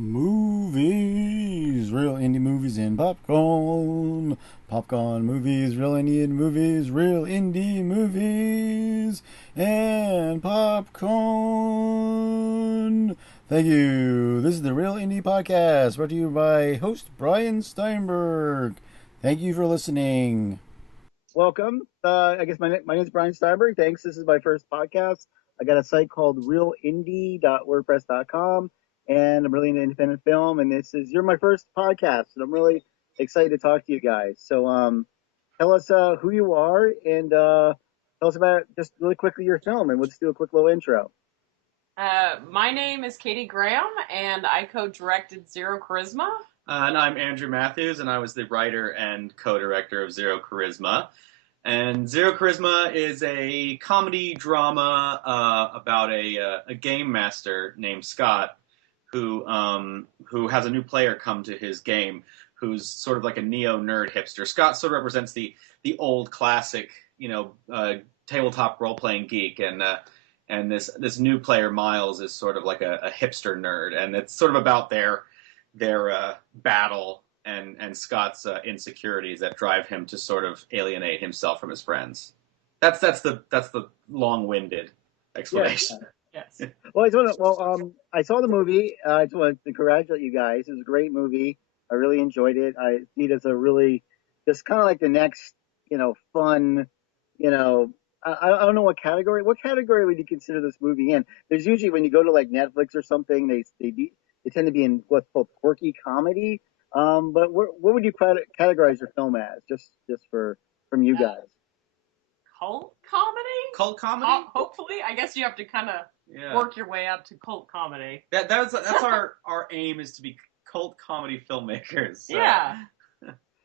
Movies, real indie movies and popcorn. Popcorn movies, real Indian movies, real indie movies and popcorn. Thank you. This is the Real Indie Podcast, brought to you by host Brian Steinberg. Thank you for listening. Welcome. I guess my name is Brian Steinberg. Thanks. This is my first podcast. I got a site called realindie.wordpress.com, and I'm really into independent film. And you're my first podcast, and I'm really excited to talk to you guys. So, tell us who you are, and tell us about just really quickly your film, and let's do a quick little intro. My name is Katie Graham, and I co-directed Zero Charisma. And I'm Andrew Matthews, and I was the writer and co-director of Zero Charisma. And Zero Charisma is a comedy drama about a game master named Scott, who has a new player come to his game, who's sort of like a neo-nerd hipster. Scott sort of represents the old classic, tabletop role-playing geek, and this new player Miles is sort of like a hipster nerd, and it's sort of about their battle and Scott's insecurities that drive him to sort of alienate himself from his friends. That's the long-winded explanation. Yes. I saw the movie. I just wanted to congratulate you guys. It was a great movie. I really enjoyed it. I see it as a really just kind of like the next, fun, I don't know what category. What category would you consider this movie in? There's usually when you go to like Netflix or something, they tend to be in what's called quirky comedy. But what would you categorize your film as? Just from you guys. Cult comedy? Cult comedy? Hopefully. I guess you have to kind of work your way up to cult comedy. That's our aim, is to be cult comedy filmmakers. So. Yeah.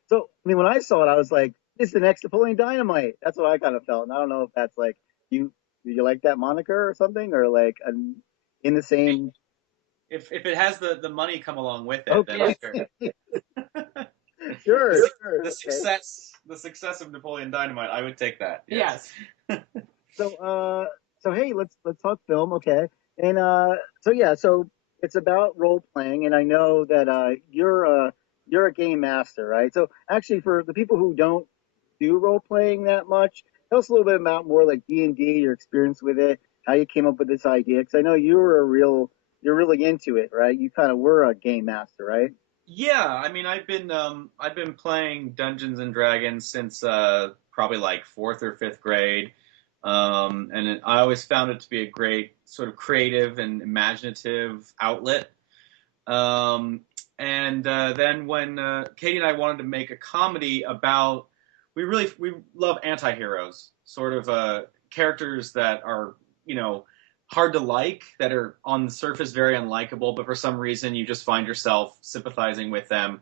So, when I saw it, I was like, this is the next Napoleon Dynamite. That's what I kind of felt. And I don't know if that's like, do you like that moniker or something? Or like in the same... If it has the money come along with it, okay. Then sure. The success of Napoleon Dynamite, I would take that. Yes. So hey, let's talk film, okay? And so it's about role playing, and I know that you're a game master, right? So actually, for the people who don't do role playing that much, tell us a little bit about more like D&D, your experience with it, how you came up with this idea, because I know you're really into it, right? You kind of were a game master, right? Yeah, I've been playing Dungeons and Dragons since probably like 4th or 5th grade, and I always found it to be a great sort of creative and imaginative outlet. And then when Katie and I wanted to make a comedy about, we love anti-heroes, sort of characters that are hard to like, that are on the surface very unlikable, but for some reason you just find yourself sympathizing with them.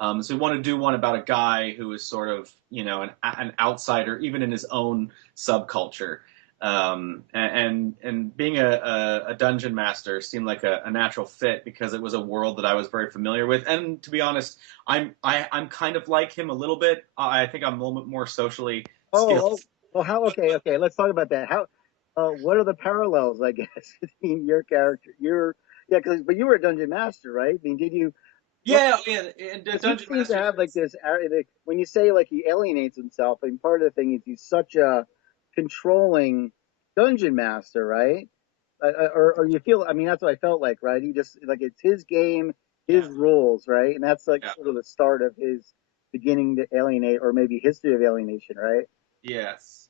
So we want to do one about a guy who is sort of, an outsider, even in his own subculture. And being a dungeon master seemed like a natural fit, because it was a world that I was very familiar with. And to be honest, I'm kind of like him a little bit. I think I'm a little bit more socially skilled. Well, okay, let's talk about that. What are the parallels, I guess, between your character? But you were a dungeon master, right? Did you? Yeah. Dungeon seems to have like this. When you say like he alienates himself, part of the thing is he's such a controlling dungeon master, right? Or you feel? That's what I felt like, right? He just like it's his game, his rules, right? And that's like sort of the start of his beginning to alienate, or maybe history of alienation, right? Yes,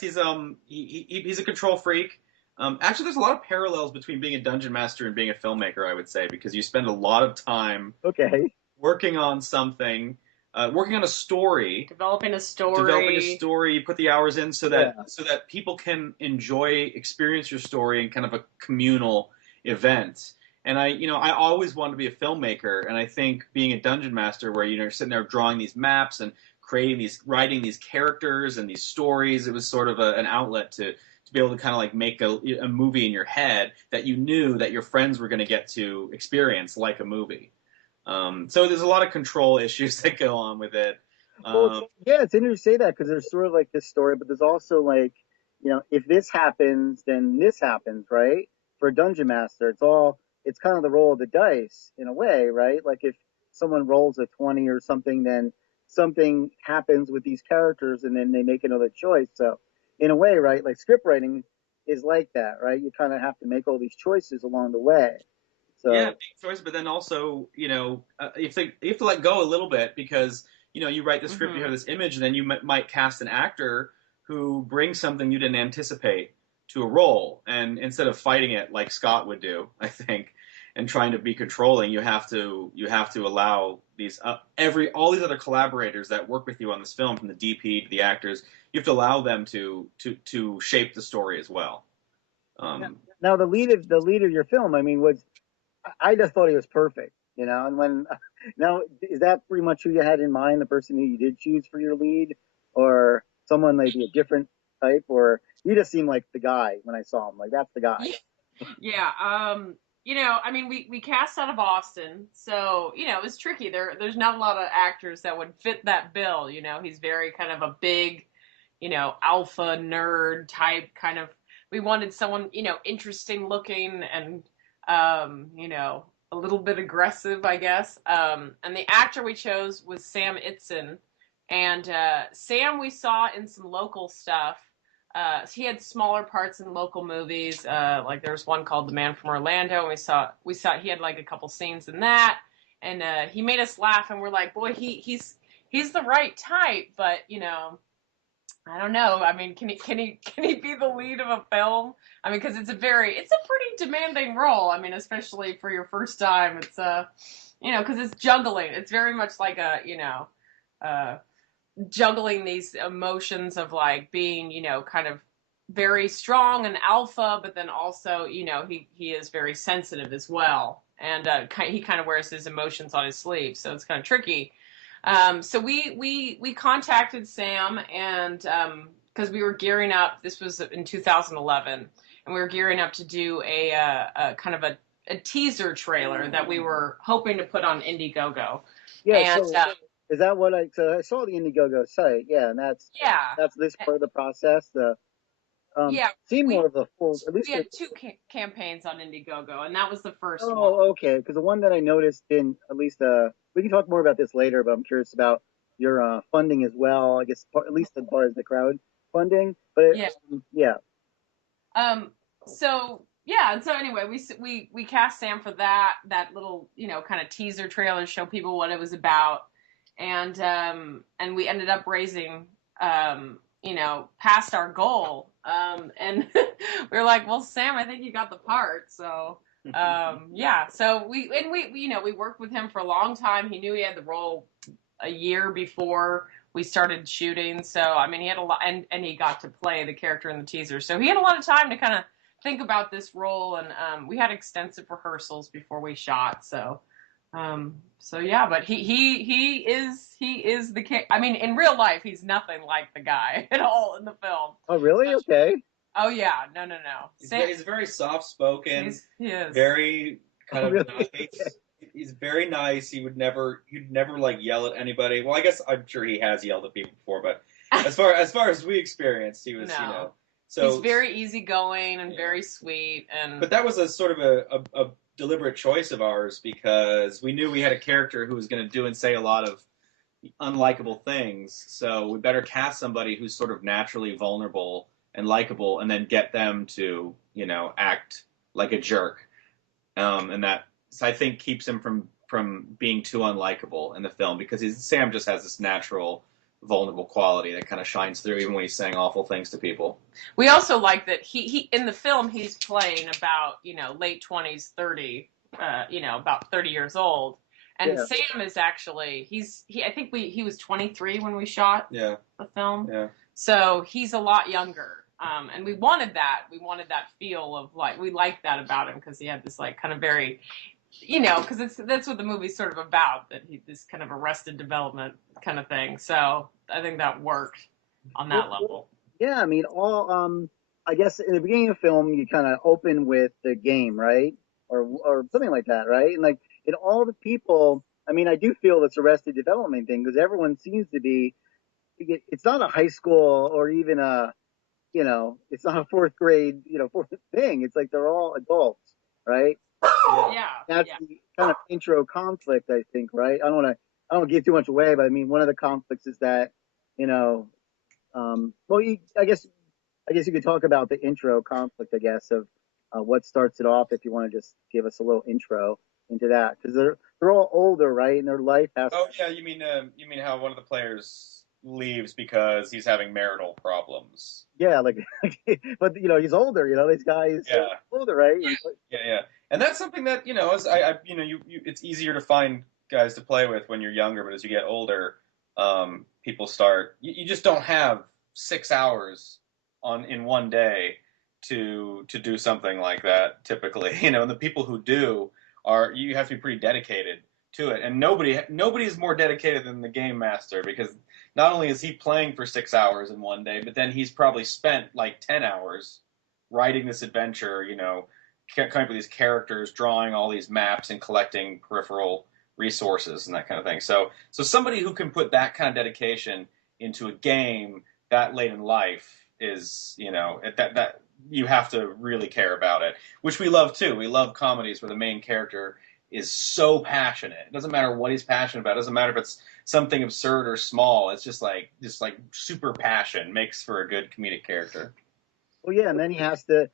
he's a control freak. Actually, there's a lot of parallels between being a dungeon master and being a filmmaker, I would say, because you spend a lot of time working on something, working on a story, developing a story. You put the hours in so that people can experience your story in kind of a communal event. And I always wanted to be a filmmaker, and I think being a dungeon master, where you're sitting there drawing these maps and writing these characters and these stories, it was sort of an outlet to be able to kind of like make a movie in your head that you knew that your friends were going to get to experience like a movie. So there's a lot of control issues that go on with it. It's interesting to say that, because there's sort of like this story, but there's also like, if this happens, then this happens, right? For a dungeon master, it's kind of the roll of the dice in a way, right? Like if someone rolls a 20 or something, then something happens with these characters and then they make another choice. So in a way, right, like script writing is like that, right? You kind of have to make all these choices along the way. Yeah, So big choice, but then also, you have to let go a little bit because, you write the script, you have Mm-hmm. this image, and then you might cast an actor who brings something you didn't anticipate to a role, and instead of fighting it like Scott would do, I think, and trying to be controlling, you have to allow these all these other collaborators that work with you on this film, from the DP to the actors, you have to allow them to shape the story as well. now, Um, now the lead of your film, I mean, was I just thought he was perfect, you know. And when now is that pretty much who you had in mind, the person who you did choose for your lead, or someone maybe a different type, or you just seemed like the guy when I saw him, like that's the guy. Yeah. I mean, we cast out of Austin, so it was tricky. There's not a lot of actors that would fit that bill. He's very kind of a big, alpha nerd type kind of. We wanted someone, interesting looking and, a little bit aggressive, I guess. And the actor we chose was Sam Itson, and Sam we saw in some local stuff. So he had smaller parts in local movies. Like there was one called The Man from Orlando, and we saw he had like a couple scenes in that, and he made us laugh, and we're like, boy, he's the right type, but I don't know. I mean, can he be the lead of a film? I mean, because it's a pretty demanding role. I mean, especially for your first time, it's because it's juggling. It's very much like uh, juggling these emotions of like being, kind of very strong and alpha, but then also, he is very sensitive as well, and he kind of wears his emotions on his sleeve, so it's kind of tricky. So we contacted Sam, and because we were gearing up. This was in 2011, and we were gearing up to do a kind of a teaser trailer that we were hoping to put on Indiegogo, Yeah. and So is that what I? So I saw the Indiegogo site. Yeah, and that's yeah, that's this part of the process. The yeah, seem we more of a full, at we least. had two campaigns on Indiegogo, and that was the first one. Oh, okay. Because the one that I noticed in at least we can talk more about this later, but I'm curious about your funding as well. I guess at least as far as the crowd funding. But Yeah. yeah, Um. So yeah, and so anyway, we cast Sam for that little kind of teaser trailer to show people what it was about, and we ended up raising past our goal, and we were like, well, Sam, I think you got the part, so. Yeah, so we worked with him for a long time. He knew he had the role a year before we started shooting. So I mean, he had a lot, and he got to play the character in the teaser. So he had a lot of time to kind of think about this role, and we had extensive rehearsals before we shot. So yeah, but he is the kid. I mean, in real life, he's nothing like the guy at all in the film. oh really? But, Okay. oh yeah, no. he's very soft spoken, He is. very Oh, kind of really? Okay. nice. He's very nice. He'd never like yell at anybody. Well, I guess I'm sure he has yelled at people before, but as we experienced, he was, No. He's so very easygoing and yeah. very sweet, and But that was a sort of a deliberate choice of ours because we knew we had a character who was going to do and say a lot of unlikable things. So we better cast somebody who's sort of naturally vulnerable and likable, and then get them to act like a jerk. And that, I think, keeps him from being too unlikable in the film because Sam just has this natural vulnerable quality that kind of shines through even when he's saying awful things to people. we also like that he in the film he's playing about late 20s, 30, about 30 years old, and Yeah. Sam is actually I think he was 23 when we shot Yeah. the film, Yeah. so he's a lot younger. And we wanted that feel of like, we liked that about him because he had this like kind of very, because that's what the movie's sort of about, that this kind of arrested development kind of thing. So I think that worked on that level. Yeah, I mean, I guess in the beginning of the film, you kind of open with the game, right, or something like that, right? And like in all the people, I mean, I do feel this Arrested Development thing because everyone seems to be. It's not a high school or even it's not a fourth grade, fourth thing. It's like they're all adults, right? Yeah, That's yeah. the kind of intro conflict, I think, right? I don't give too much away, but I mean, one of the conflicts is that, you know, well, I guess you could talk about the intro conflict, I guess, of what starts it off. If you want to just give us a little intro into that, because they're all older, right? And their life has, Oh yeah, you mean how one of the players leaves because he's having marital problems? yeah, like, but he's older. This guy is Yeah, older, right? And, yeah. And that's something that as it's easier to find guys to play with when you're younger, but as you get older, people start. You just don't have 6 hours on in one day to do something like that. Typically, and the people who do you have to be pretty dedicated to it, and nobody's more dedicated than the game master because not only is he playing for 6 hours in one day, but then he's probably spent like 10 hours writing this adventure. Coming up with these characters, drawing all these maps, and collecting peripheral resources and that kind of thing. So somebody who can put that kind of dedication into a game that late in life is, that you have to really care about it, which we love too. We love comedies where the main character is so passionate. It doesn't matter what he's passionate about. It doesn't matter if it's something absurd or small. It's just like super passion makes for a good comedic character. well, yeah, and then he has to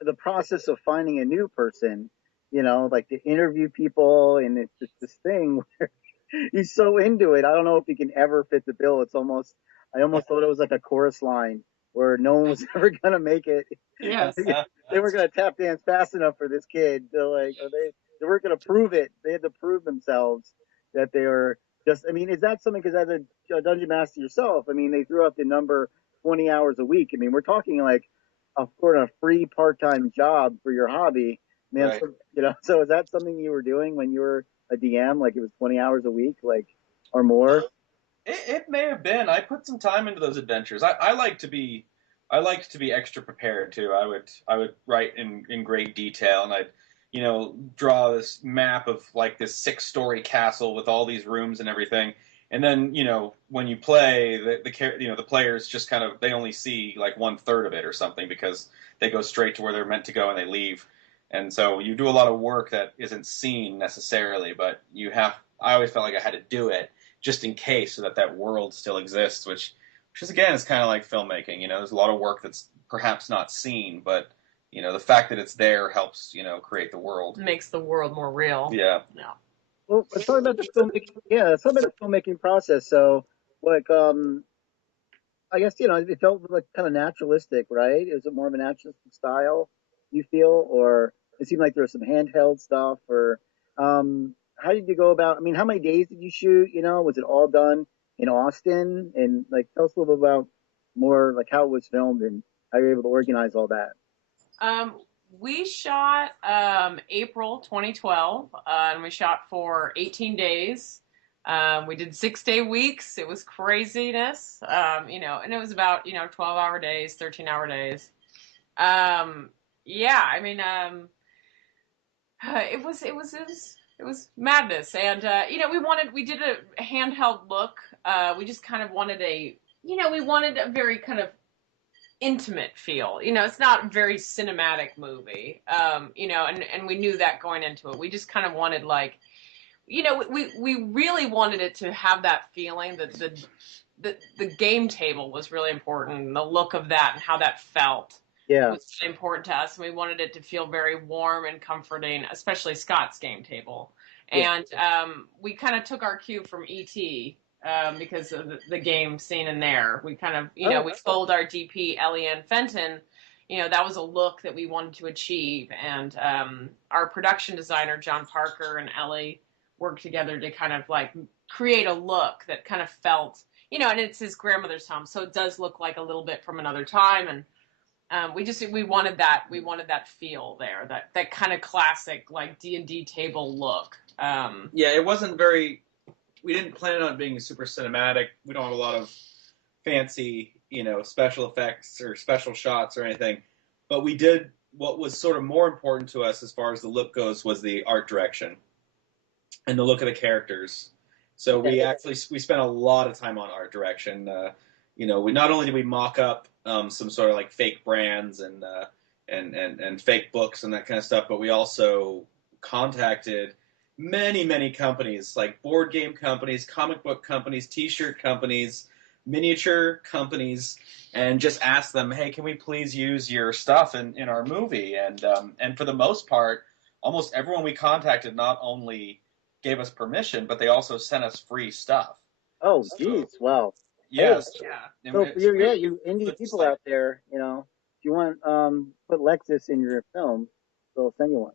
the process of finding a new person, like to interview people, and it's just this thing where he's so into it. I don't know if he can ever fit the bill. I almost thought it was like a chorus line where no one was ever gonna make it. Yes. They weren't gonna tap dance fast enough for this kid. They're like, or they weren't gonna prove it. They had to prove themselves that they were just. I mean, is that something? Because as a dungeon master yourself, I mean, they threw out the number 20 hours a week. I mean, we're talking like for a free part-time job for your hobby, man. Right. So is that something you were doing when you were a DM? Like it was 20 hours a week, like or more? It may have been. I put some time into those adventures. I like to be extra prepared too. I would write in great detail, and I'd draw this map of like this 6-story castle with all these rooms and everything. And then when you play the players just kind of they only see like 1/3 of it or something because they go straight to where they're meant to go and they leave. And so you do a lot of work that isn't seen necessarily, but I always felt like I had to do it just in case so that that world still exists, which is again is kind of like filmmaking. There's a lot of work that's perhaps not seen, but the fact that it's there helps create the world. Makes the world more real. Yeah. Yeah. Well, let's talk about the filmmaking. Yeah, let's talk about the filmmaking process. So, like, I guess it felt like kind of naturalistic, right? Is it more of a naturalistic style you feel, or it seemed like there was some handheld stuff, or how did you go about? I mean, how many days did you shoot? Was it all done in Austin? And like, tell us a little bit about more like how it was filmed and how you were able to organize all that. Um, we shot April 2012, and we shot for 18 days. We did 6-day weeks. It was craziness, and it was about 12-hour days, 13-hour days. Yeah, I mean, it was madness, and we did a handheld look. We just kind of wanted we wanted a very kind of intimate feel. It's not a very cinematic movie. And we knew that going into it. We just kind of wanted we really wanted it to have that feeling that the game table was really important, and the look of that and how that felt. Yeah. Was important to us, and we wanted it to feel very warm and comforting, especially Scott's game table. And we kind of took our cue from E.T. Because of the game scene in there. We kind of, we told our DP, Eliane Fenton, that was a look that we wanted to achieve. And our production designer, John Parker, and Ellie worked together to kind of like create a look that kind of felt, and it's his grandmother's home. So it does look like a little bit from another time. And we wanted that feel there, that kind of classic like D&D table look. Yeah, it wasn't we didn't plan on it being super cinematic. We don't have a lot of fancy, special effects or special shots or anything. But we did what was sort of more important to us as far as the look goes was the art direction and the look of the characters. So we spent a lot of time on art direction. We not only did we mock up some sort of like fake brands and fake books and that kind of stuff, but we also contacted many companies, like board game companies, comic book companies, T-shirt companies, miniature companies, and just asked them, "Hey, can we please use your stuff in our movie?" And for the most part, almost everyone we contacted not only gave us permission, but they also sent us free stuff. Oh, So geez. Well, hey, yes, Yeah. so for it's you, yeah, really you indie just people like out there, if you want put Lexus in your film, they'll send you one.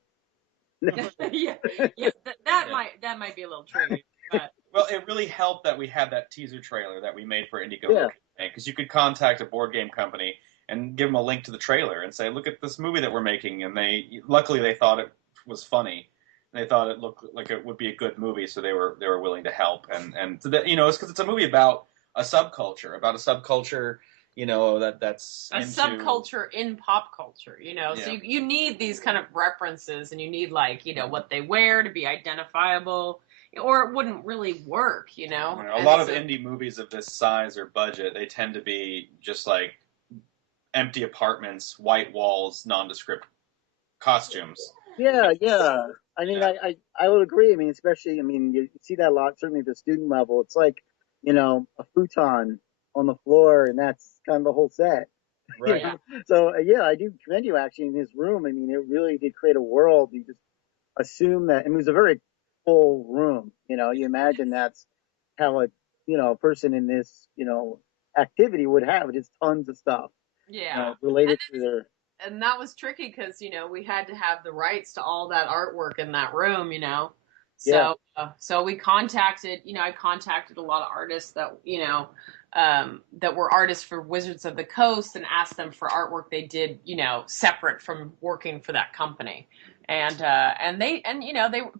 Yeah, yeah, that yeah. might be a little tricky, but Well, it really helped that we had that teaser trailer that we made for Indiegogo Yeah. because you could contact a board game company and give them a link to the trailer and say, "Look at this movie that we're making," and luckily they thought it was funny. They thought it looked like it would be a good movie, so they were willing to help. And so that, it's because it's a movie about a subculture, that's a into subculture in pop culture, so yeah. you need these kind of references, and you need, like, what they wear to be identifiable, or it wouldn't really work. A And lot of so, indie movies of this size or budget, they tend to be just like empty apartments, white walls, nondescript costumes. Yeah, yeah. I mean, Yeah, I would agree. I mean, especially, I mean, you see that a lot, certainly at the student level. It's like, a futon on the floor, and that's kind of the whole set. You right. yeah, know, so yeah, I do commend you actually in his room. I mean, it really did create a world. You just assume that, I mean, it was a very full room. You imagine that's how a person in this, activity would have just tons of stuff, yeah. related to their, And that was tricky because we had to have the rights to all that artwork in that room. yeah, So we contacted, I contacted a lot of artists that that were artists for Wizards of the Coast, and asked them for artwork they did, separate from working for that company. And they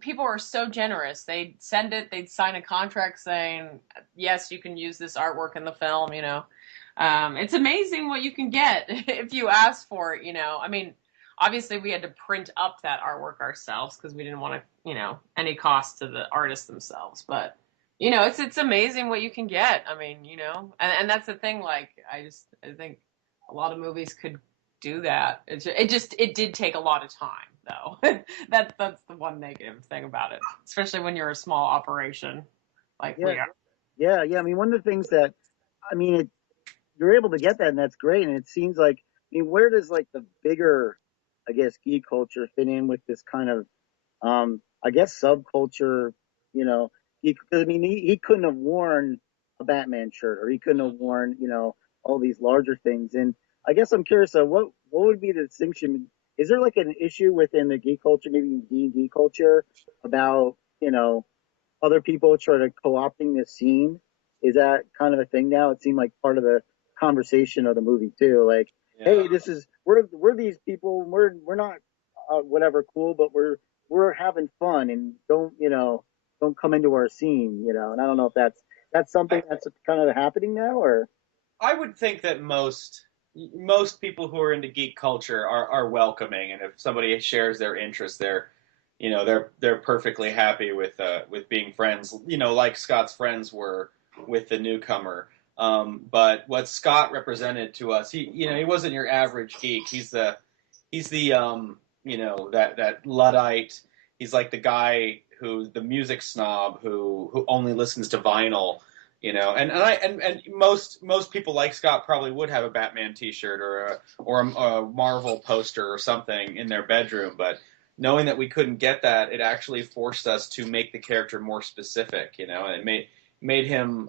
people were so generous. They'd send it, they'd sign a contract saying, yes, you can use this artwork in the film. It's amazing what you can get if you ask for it. I mean, obviously we had to print up that artwork ourselves because we didn't want to, any cost to the artists themselves. But it's amazing what you can get. I mean, and that's the thing. Like, I think a lot of movies could do that. It did take a lot of time, though. That's the one negative thing about it, especially when you're a small operation like yeah, we are. yeah, yeah. I mean, one of the things that, I mean, you're able to get that, and that's great. And it seems like, I mean, where does like the bigger, I guess, geek culture fit in with this kind of, I guess, subculture? I mean, he couldn't have worn a Batman shirt, or he couldn't have worn, all these larger things. And I guess I'm curious, what would be the distinction? Is there like an issue within the geek culture, maybe D&D culture, about, other people try to co-opting this scene? Is that kind of a thing now? It seemed like part of the conversation of the movie too. Like, Yeah. hey, we're these people. We're not whatever cool, but we're having fun, and don't come into our scene. And I don't know if that's something I, that's kind of happening now, or I would think that most people who are into geek culture are welcoming, and if somebody shares their interests, they're perfectly happy with being friends. Like Scott's friends were with the newcomer. But what Scott represented to us, he wasn't your average geek. He's the that Luddite. He's like the guy who's the music snob who only listens to vinyl. And most people like Scott probably would have a Batman T-shirt or a Marvel poster or something in their bedroom, but knowing that we couldn't get that, it actually forced us to make the character more specific. And it made him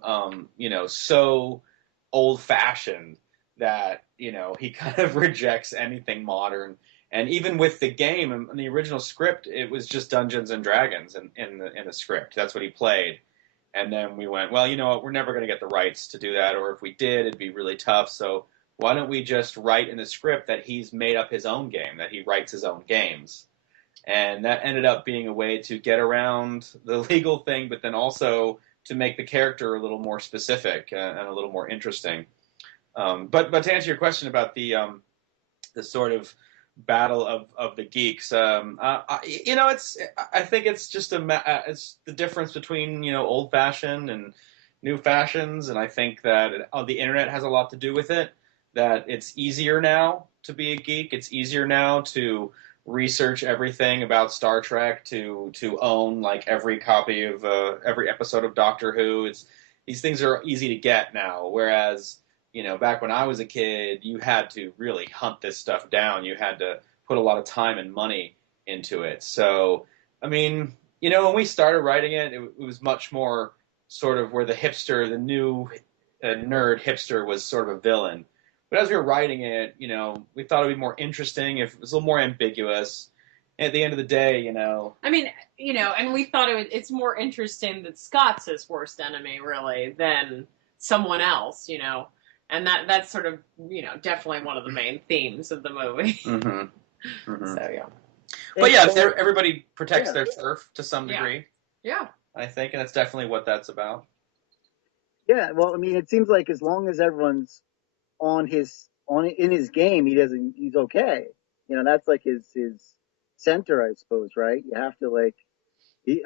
so old fashioned that he kind of rejects anything modern. And even with the game and the original script, it was just Dungeons and Dragons in the script. That's what he played. And then we went, well, you know what? We're never going to get the rights to do that, or if we did, it'd be really tough. So why don't we just write in the script that he's made up his own game, that he writes his own games? And that ended up being a way to get around the legal thing, but then also to make the character a little more specific and a little more interesting. But to answer your question about the sort of battle of the geeks, I think it's just it's the difference between old fashioned and new fashions, and I think that the internet has a lot to do with it. That it's easier now to be a geek. It's easier now to research everything about Star Trek to own like every copy of every episode of Doctor Who. It's these things are easy to get now, whereas back when I was a kid, you had to really hunt this stuff down. You had to put a lot of time and money into it. So, I mean, when we started writing it, it was much more sort of where the hipster, the new nerd hipster, was sort of a villain. But as we were writing it, we thought it'd be more interesting if it was a little more ambiguous. And at the end of the day, I mean, and we thought it's more interesting that Scott's his worst enemy, really, than someone else, and that's sort of, definitely one of the main themes of the movie. Mm-hmm. Mm-hmm. So yeah. But yeah, everybody protects their turf to some degree. Yeah. I think, and that's definitely what that's about. Yeah, well, I mean, it seems like as long as everyone's in his game, he's okay. That's like his center, I suppose, right? You have to like,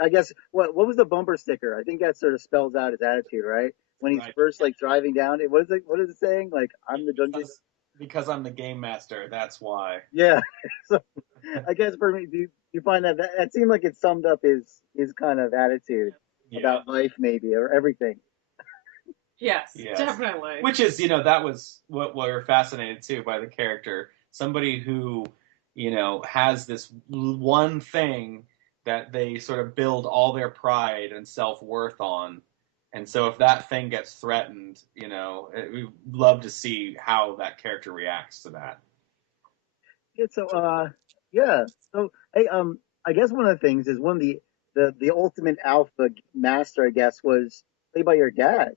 I guess what was the bumper sticker? I think that sort of spells out his attitude, right? When he's first like driving down, what is it saying? Like, I'm the dungeon. Because I'm the game master, that's why. Yeah. So I guess for me, do you find that seemed like it summed up his kind of attitude about life, maybe, or everything? Yes, definitely. Which is, that was what we were fascinated too by the character. Somebody who, has this one thing that they sort of build all their pride and self-worth on. And so if that thing gets threatened, we love to see how that character reacts to that. Yeah, so So I guess one of the things is one of the ultimate alpha master, I guess, was played by your dad.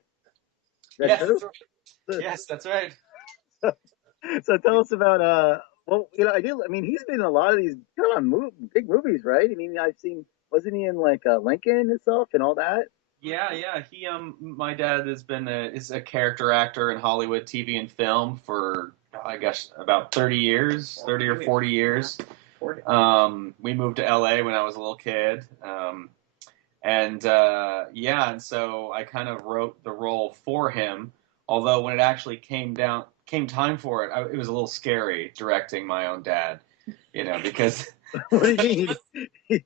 Yes, yes, that's right. So tell us about well, I mean, he's been in a lot of these kind of big movies, right? I mean, I've seen, wasn't he in like Lincoln and stuff and all that? Yeah. He my dad is a character actor in Hollywood, TV, and film for I guess about 30 years, 30 or 40 years. 40. We moved to LA when I was a little kid. And so I kind of wrote the role for him. Although when it actually came time for it, it was a little scary directing my own dad, because. What do you mean?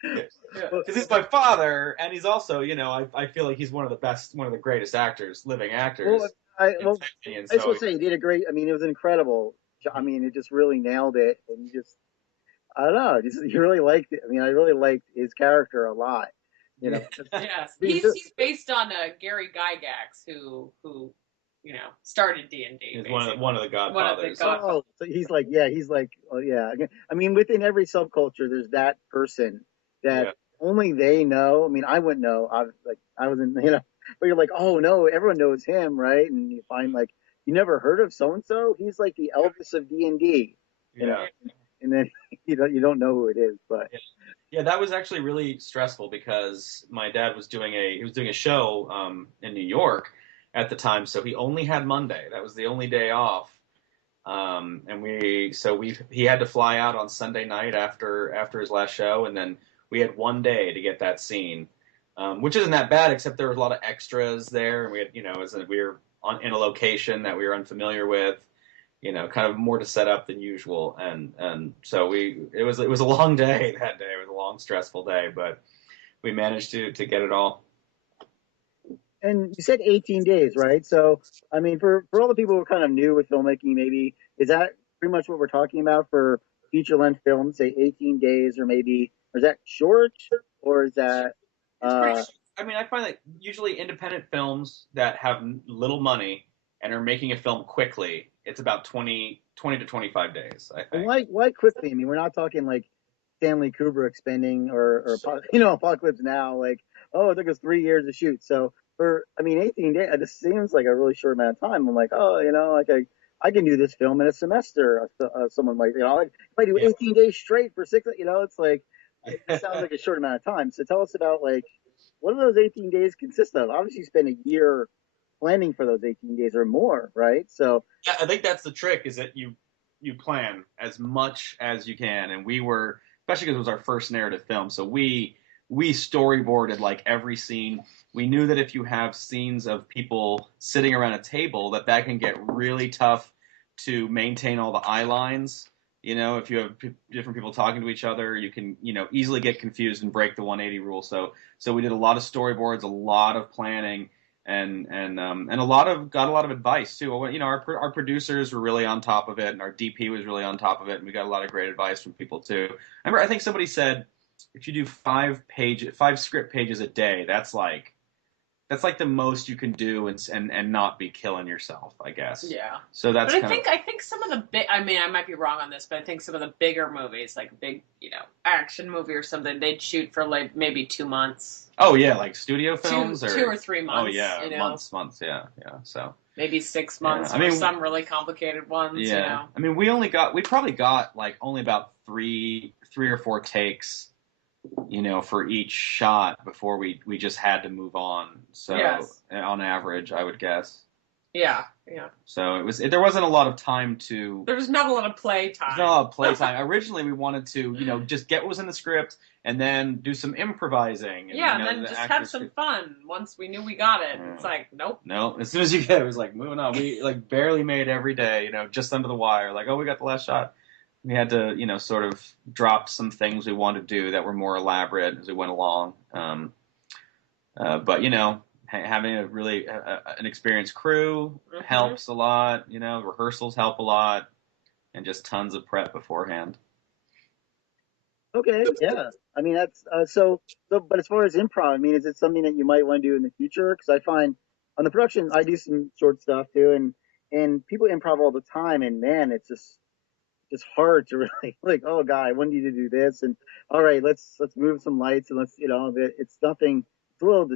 Because he's my father, and he's also, I feel like he's one of the greatest living actors. Well, I just want to say he did a great. I mean, it was incredible. I mean, it just really nailed it, and I don't know, you really liked it. I mean, I really liked his character a lot. Yes, he's based on Gary Gygax, who started D&D. He's one of the godfathers. Oh, so he's like, oh yeah. I mean, within every subculture, there's that person that only they know. I mean, I wouldn't know. I wasn't, but you're like, oh no, everyone knows him, right? And you find like, you never heard of so and so. He's like the Elvis of D&D. And then you don't know who it is, but yeah, that was actually really stressful because my dad was doing a show in New York at the time, so he only had Monday. That was the only day off, and he had to fly out on Sunday night after his last show, and then we had one day to get that scene, which isn't that bad, except there was a lot of extras there, and we had we were in a location that we were unfamiliar with. Kind of more to set up than usual, and so it was a long day that day. It was a long, stressful day, but we managed to get it all. And you said 18 days, right? So, I mean, for all the people who are kind of new with filmmaking, maybe is that pretty much what we're talking about for feature-length films? Say 18 days, or is that short, or is that? I mean, I find that usually independent films that have little money and are making a film quickly, it's about 20 to 25 days, I think. Why quickly? I mean, we're not talking like Stanley Kubrick spending or Apocalypse Now, like, oh, it took us 3 years to shoot. So 18 days, it just seems like a really short amount of time. I'm like, oh, like I can do this film in a semester. Someone might, if I do 18 days straight for 6, it's like, it sounds like a short amount of time. So tell us about like, what do those 18 days consist of? Obviously, you spend a year planning for those 18 days or more, right? So yeah, I think that's the trick, is that you plan as much as you can, and we were, especially because it was our first narrative film, so we storyboarded like every scene. We knew that if you have scenes of people sitting around a table, that can get really tough to maintain all the eye lines You know, if you have different people talking to each other, you can, easily get confused and break the 180 rule. So we did a lot of storyboards, a lot of planning, and got a lot of advice too. Our producers were really on top of it, and our DP was really on top of it, and we got a lot of great advice from people too. I think somebody said if you do 5 script pages a day, that's like the most you can do and not be killing yourself, I guess. Yeah. So that's But I think some of the big, I mean, I might be wrong on this, but I think some of the bigger movies, like a big, action movie or something, they'd shoot for like maybe 2 months. Oh yeah, like studio films, two or 3 months. Oh yeah, months, yeah. So maybe 6 months, yeah. for some really complicated ones. Yeah, I mean, we probably got like only about three or four takes, for each shot before we just had to move on. So yes. On average, I would guess. Yeah. So there wasn't a lot of time to. There was not a lot of play time. There's not a lot of play time. Originally, we wanted to, just get what was in the script and then do some improvising. And then just have some fun. Once we knew we got it, it's like, nope. No, as soon as you get it, it was like moving on. We like barely made every day, just under the wire. Like, oh, we got the last shot. We had to, sort of drop some things we wanted to do that were more elaborate as we went along. But having a really an experienced crew helps a lot. Rehearsals help a lot, and just tons of prep beforehand. Okay, yeah. I mean, that's so. But as far as improv, I mean, is it something that you might want to do in the future? Because I find on the production, I do some short stuff too, and people improv all the time, and man, it's just hard to really like. Oh, God, I want you to do this, and all right, let's move some lights, and it's nothing. It's a little.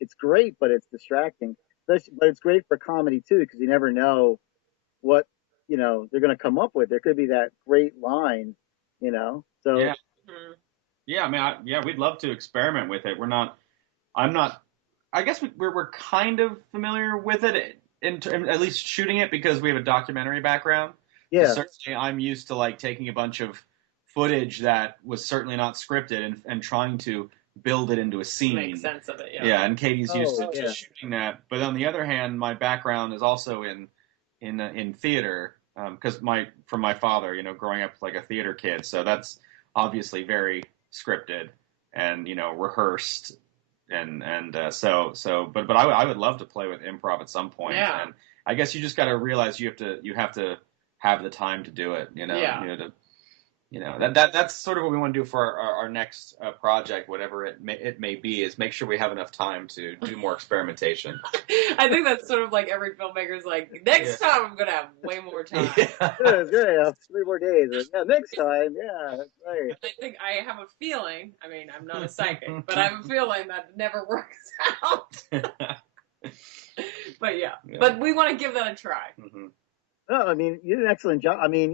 It's great, but it's distracting. But it's great for comedy too, because you never know what they're going to come up with. There could be that great line, So yeah. Yeah, I mean, we'd love to experiment with it. I'm not. I guess we're kind of familiar with it, at least shooting it because we have a documentary background. Yeah. So certainly, I'm used to like taking a bunch of footage that was certainly not scripted and trying to build it into a scene. Make sense of it. Yeah. Yeah, and Katie's used to shooting that. But on the other hand, my background is also in theater because from my father, growing up like a theater kid. So that's obviously very scripted and rehearsed but I would love to play with improv at some point. Yeah. And I guess you just got to realize you have to have the time to do it. That's sort of what we want to do for our next project, whatever it may be, is make sure we have enough time to do more experimentation. I think that's sort of like every filmmaker's like, next time I'm going to have way more time. Yeah. Good. 3 more days. Yeah, next time. Yeah, that's right. I think I have a feeling, I mean, I'm not a psychic, but I have a feeling that it never works out. But yeah, but we want to give that a try. Mm-hmm. No, I mean, you did an excellent job. I mean,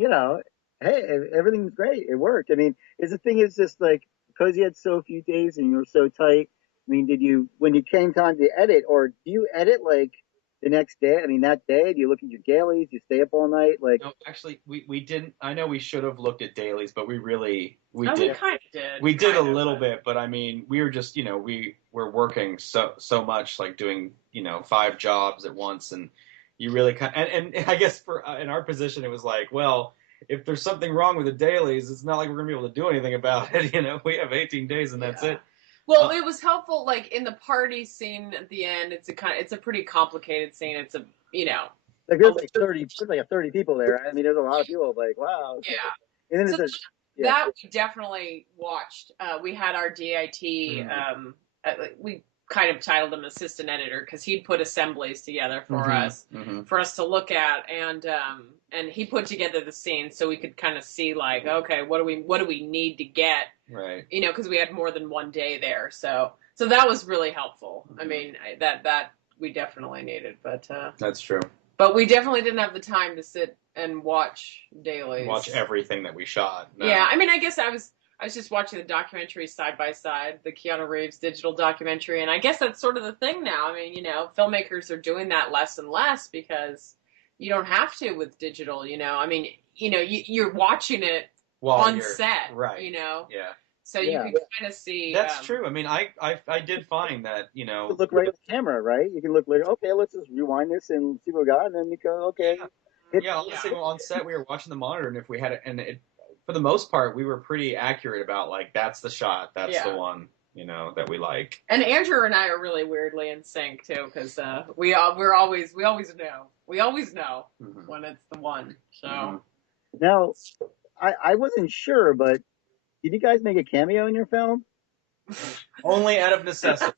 hey, everything's great. It worked. I mean, the thing is just like, because you had so few days and you were so tight, I mean, when you came time to edit, or do you edit like the next day? I mean, that day, do you look at your dailies? Do you stay up all night? Like, no, actually, we didn't. I know we should have looked at dailies, but we did. We kind of did. We did a little bit, but I mean, we were just, we were working so much, like doing, 5 jobs at once, and you really and I guess in our position, it was like, well, if there's something wrong with the dailies, it's not like we're gonna be able to do anything about it. We have 18 days and that's it. Well, it was helpful, like in the party scene at the end. It's a pretty complicated scene. It's like there's like 30 people there. I mean, there's a lot of people. Like, wow. Yeah. And then that we definitely watched. We had our DIT. We kind of titled him assistant editor because he'd put assemblies together for us to look at, and he put together the scene so we could kind of see like, okay, what do we need to get, right? Because we had more than one day there, so that was really helpful. I mean, that we definitely needed, but that's true. But we definitely didn't have the time to sit and watch dailies. Watch everything that we shot. No. Yeah, I mean, I guess I was just watching the documentary side by side, the Keanu Reeves digital documentary, and I guess that's sort of the thing now. I mean, filmmakers are doing that less and less because you don't have to with digital. I mean, you're watching it on set, right? Yeah. So you can kind of see. That's true. I mean, I did find that you look right at the camera, right? You can look like, okay, let's just rewind this and see what we got, and then you go, okay. Yeah, honestly, on set we were watching the monitor, and if we had it, for the most part, we were pretty accurate about like that's the shot, that's the one, that we like. And Andrew and I are really weirdly in sync too, because we always know when it's the one. So Now, I wasn't sure, but did you guys make a cameo in your film? Only out of necessity.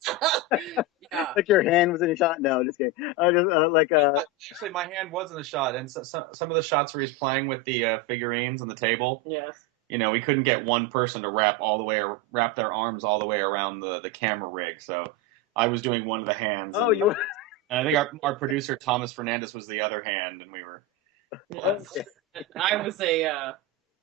yeah. Like your hand was in a shot? No, just kidding. Actually, my hand was in the shot, and some of the shots where he's playing with the figurines on the table. Yes. We couldn't get one person to wrap their arms all the way around the camera rig, so I was doing one of the hands. Oh, you. And I think our producer Thomas Fernandez was the other hand, and we were. Yes. I was a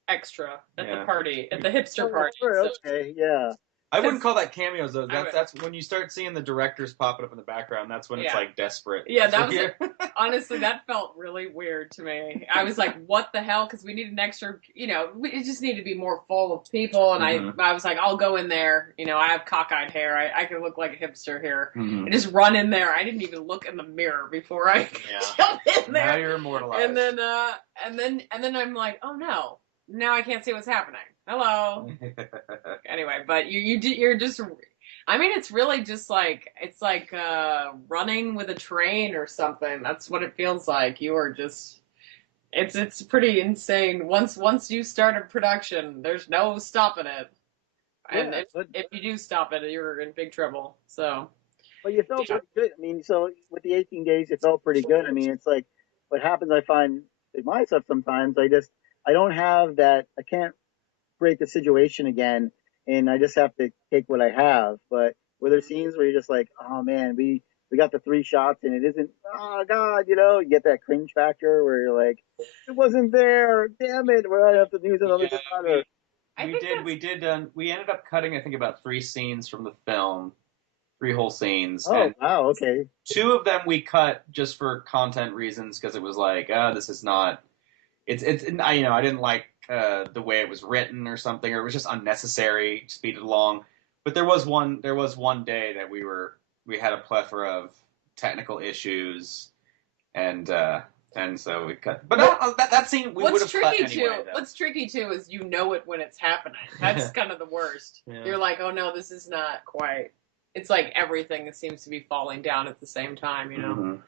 extra at the party, at the hipster party. So. Okay, yeah. I wouldn't call that cameos though. That's when you start seeing the directors popping up in the background. That's when it's like desperate. Yeah, that was honestly that felt really weird to me. I was like, "What the hell?" Because we need an extra. It just needed to be more full of people. And I was like, "I'll go in there." I have cockeyed hair. I can look like a hipster here. And just run in there. I didn't even look in the mirror before I jumped in there. Now you're immortalized. And then I'm like, "Oh no." Now I can't see what's happening. Hello. Anyway, but you're just. I mean, it's really just like it's like running with a train or something. That's what it feels like. You are just. It's pretty insane. Once you start a production, there's no stopping it. And if you do stop it, you're in big trouble. So. But you felt pretty good. I mean, so with the 18 days, it felt pretty good. I mean, it's like what happens. I find with my stuff sometimes. I don't have that. I can't break the situation again, and I just have to take what I have. But were there scenes where you're just like, oh man, we got the 3 shots and it isn't, oh God, you get that cringe factor where you're like, it wasn't there, damn it, we're gonna have to use another shot. We ended up cutting I think about 3 scenes from the film, 3 whole scenes. Oh wow, okay. 2 of them we cut just for content reasons because it was like, this is not. I didn't like the way it was written or something, or it was just unnecessary to speed it along. But there was one day that we had a plethora of technical issues, and so we cut. But that scene we would have cut anyway. What's tricky too is it when it's happening. That's kind of the worst. Yeah. You're like, oh no, this is not quite. It's like everything that seems to be falling down at the same time.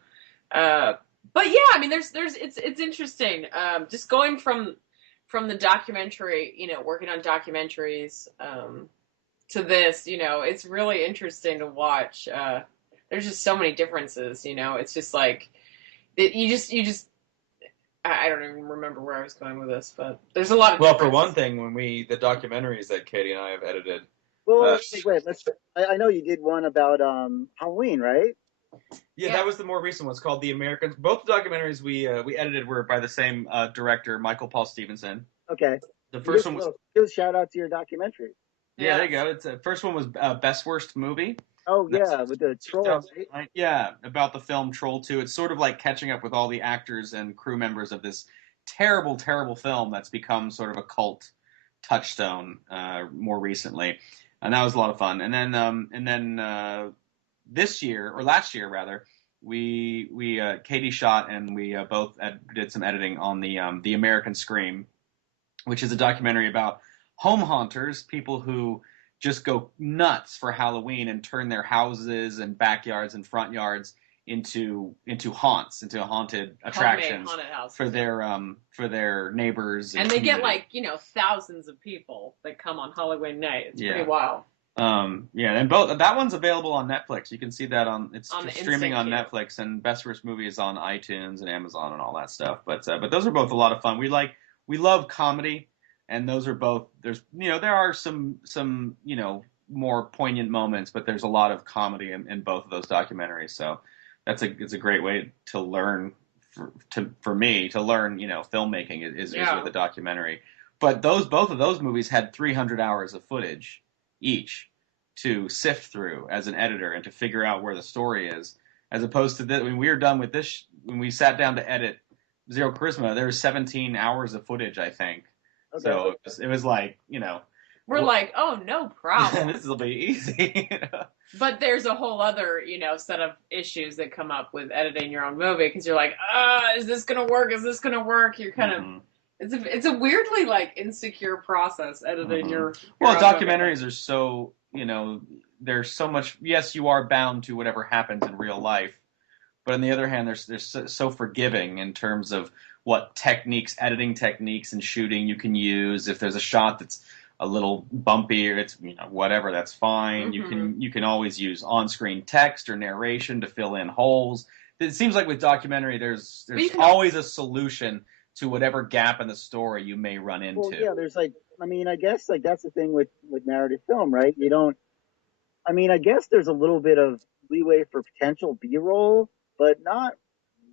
But yeah, I mean, it's interesting. Just going from the documentary, working on documentaries, to this, it's really interesting to watch. There's just so many differences, it's just like, you just, I don't even remember where I was going with this, but there's a lot of differences. For one thing, the documentaries that Katie and I have edited. Well, wait, I know you did one about Halloween, right? Yeah, that was the more recent one. It's called The Americans. Both the documentaries we edited were by the same director, Michael Paul Stevenson. Okay. The first one was. Give a shout out to your documentary. Yeah, there you go. The first one was Best Worst Movie. Oh yeah, with the troll. Right? Yeah, about the film Troll 2. It's sort of like catching up with all the actors and crew members of this terrible, terrible film that's become sort of a cult touchstone more recently, and that was a lot of fun. And then this year, or last year rather, we Katie shot and we both did some editing on the American Scream, which is a documentary about home haunters, people who just go nuts for Halloween and turn their houses and backyards and front yards into haunts, into haunted attractions for their neighbors. And they get thousands of people that come on Halloween night. It's pretty wild. And both that one's available on Netflix. You can see that it's streaming on Netflix, and Best Worst Movie is on iTunes and Amazon and all that stuff. But those are both a lot of fun. We love comedy, and those are both. There are some more poignant moments, but there's a lot of comedy in both of those documentaries. So it's a great way to learn for me to learn filmmaking is with a documentary. But both of those movies had 300 hours of footage each to sift through as an editor and to figure out where the story is, as opposed to this. When we were done with this, when we sat down to edit Zero Charisma, there was 17 hours of footage, I think. Okay. So it was like, we're like, oh, no problem. This will be easy. But there's a whole other, set of issues that come up with editing your own movie because you're like, is this gonna work? Is this gonna work? You're kind of it's a weirdly like insecure process editing your well, own documentaries movie. are so there's so much. Yes, you are bound to whatever happens in real life, but on the other hand, they're so forgiving in terms of what editing techniques and shooting you can use. If there's a shot that's a little bumpy or it's whatever, that's fine. You can always use on-screen text or narration to fill in holes. It seems like with documentary, there's always a solution to whatever gap in the story you may run into. Well, yeah, there's I guess that's the thing with narrative film, right? You don't. I guess there's a little bit of leeway for potential B-roll, but not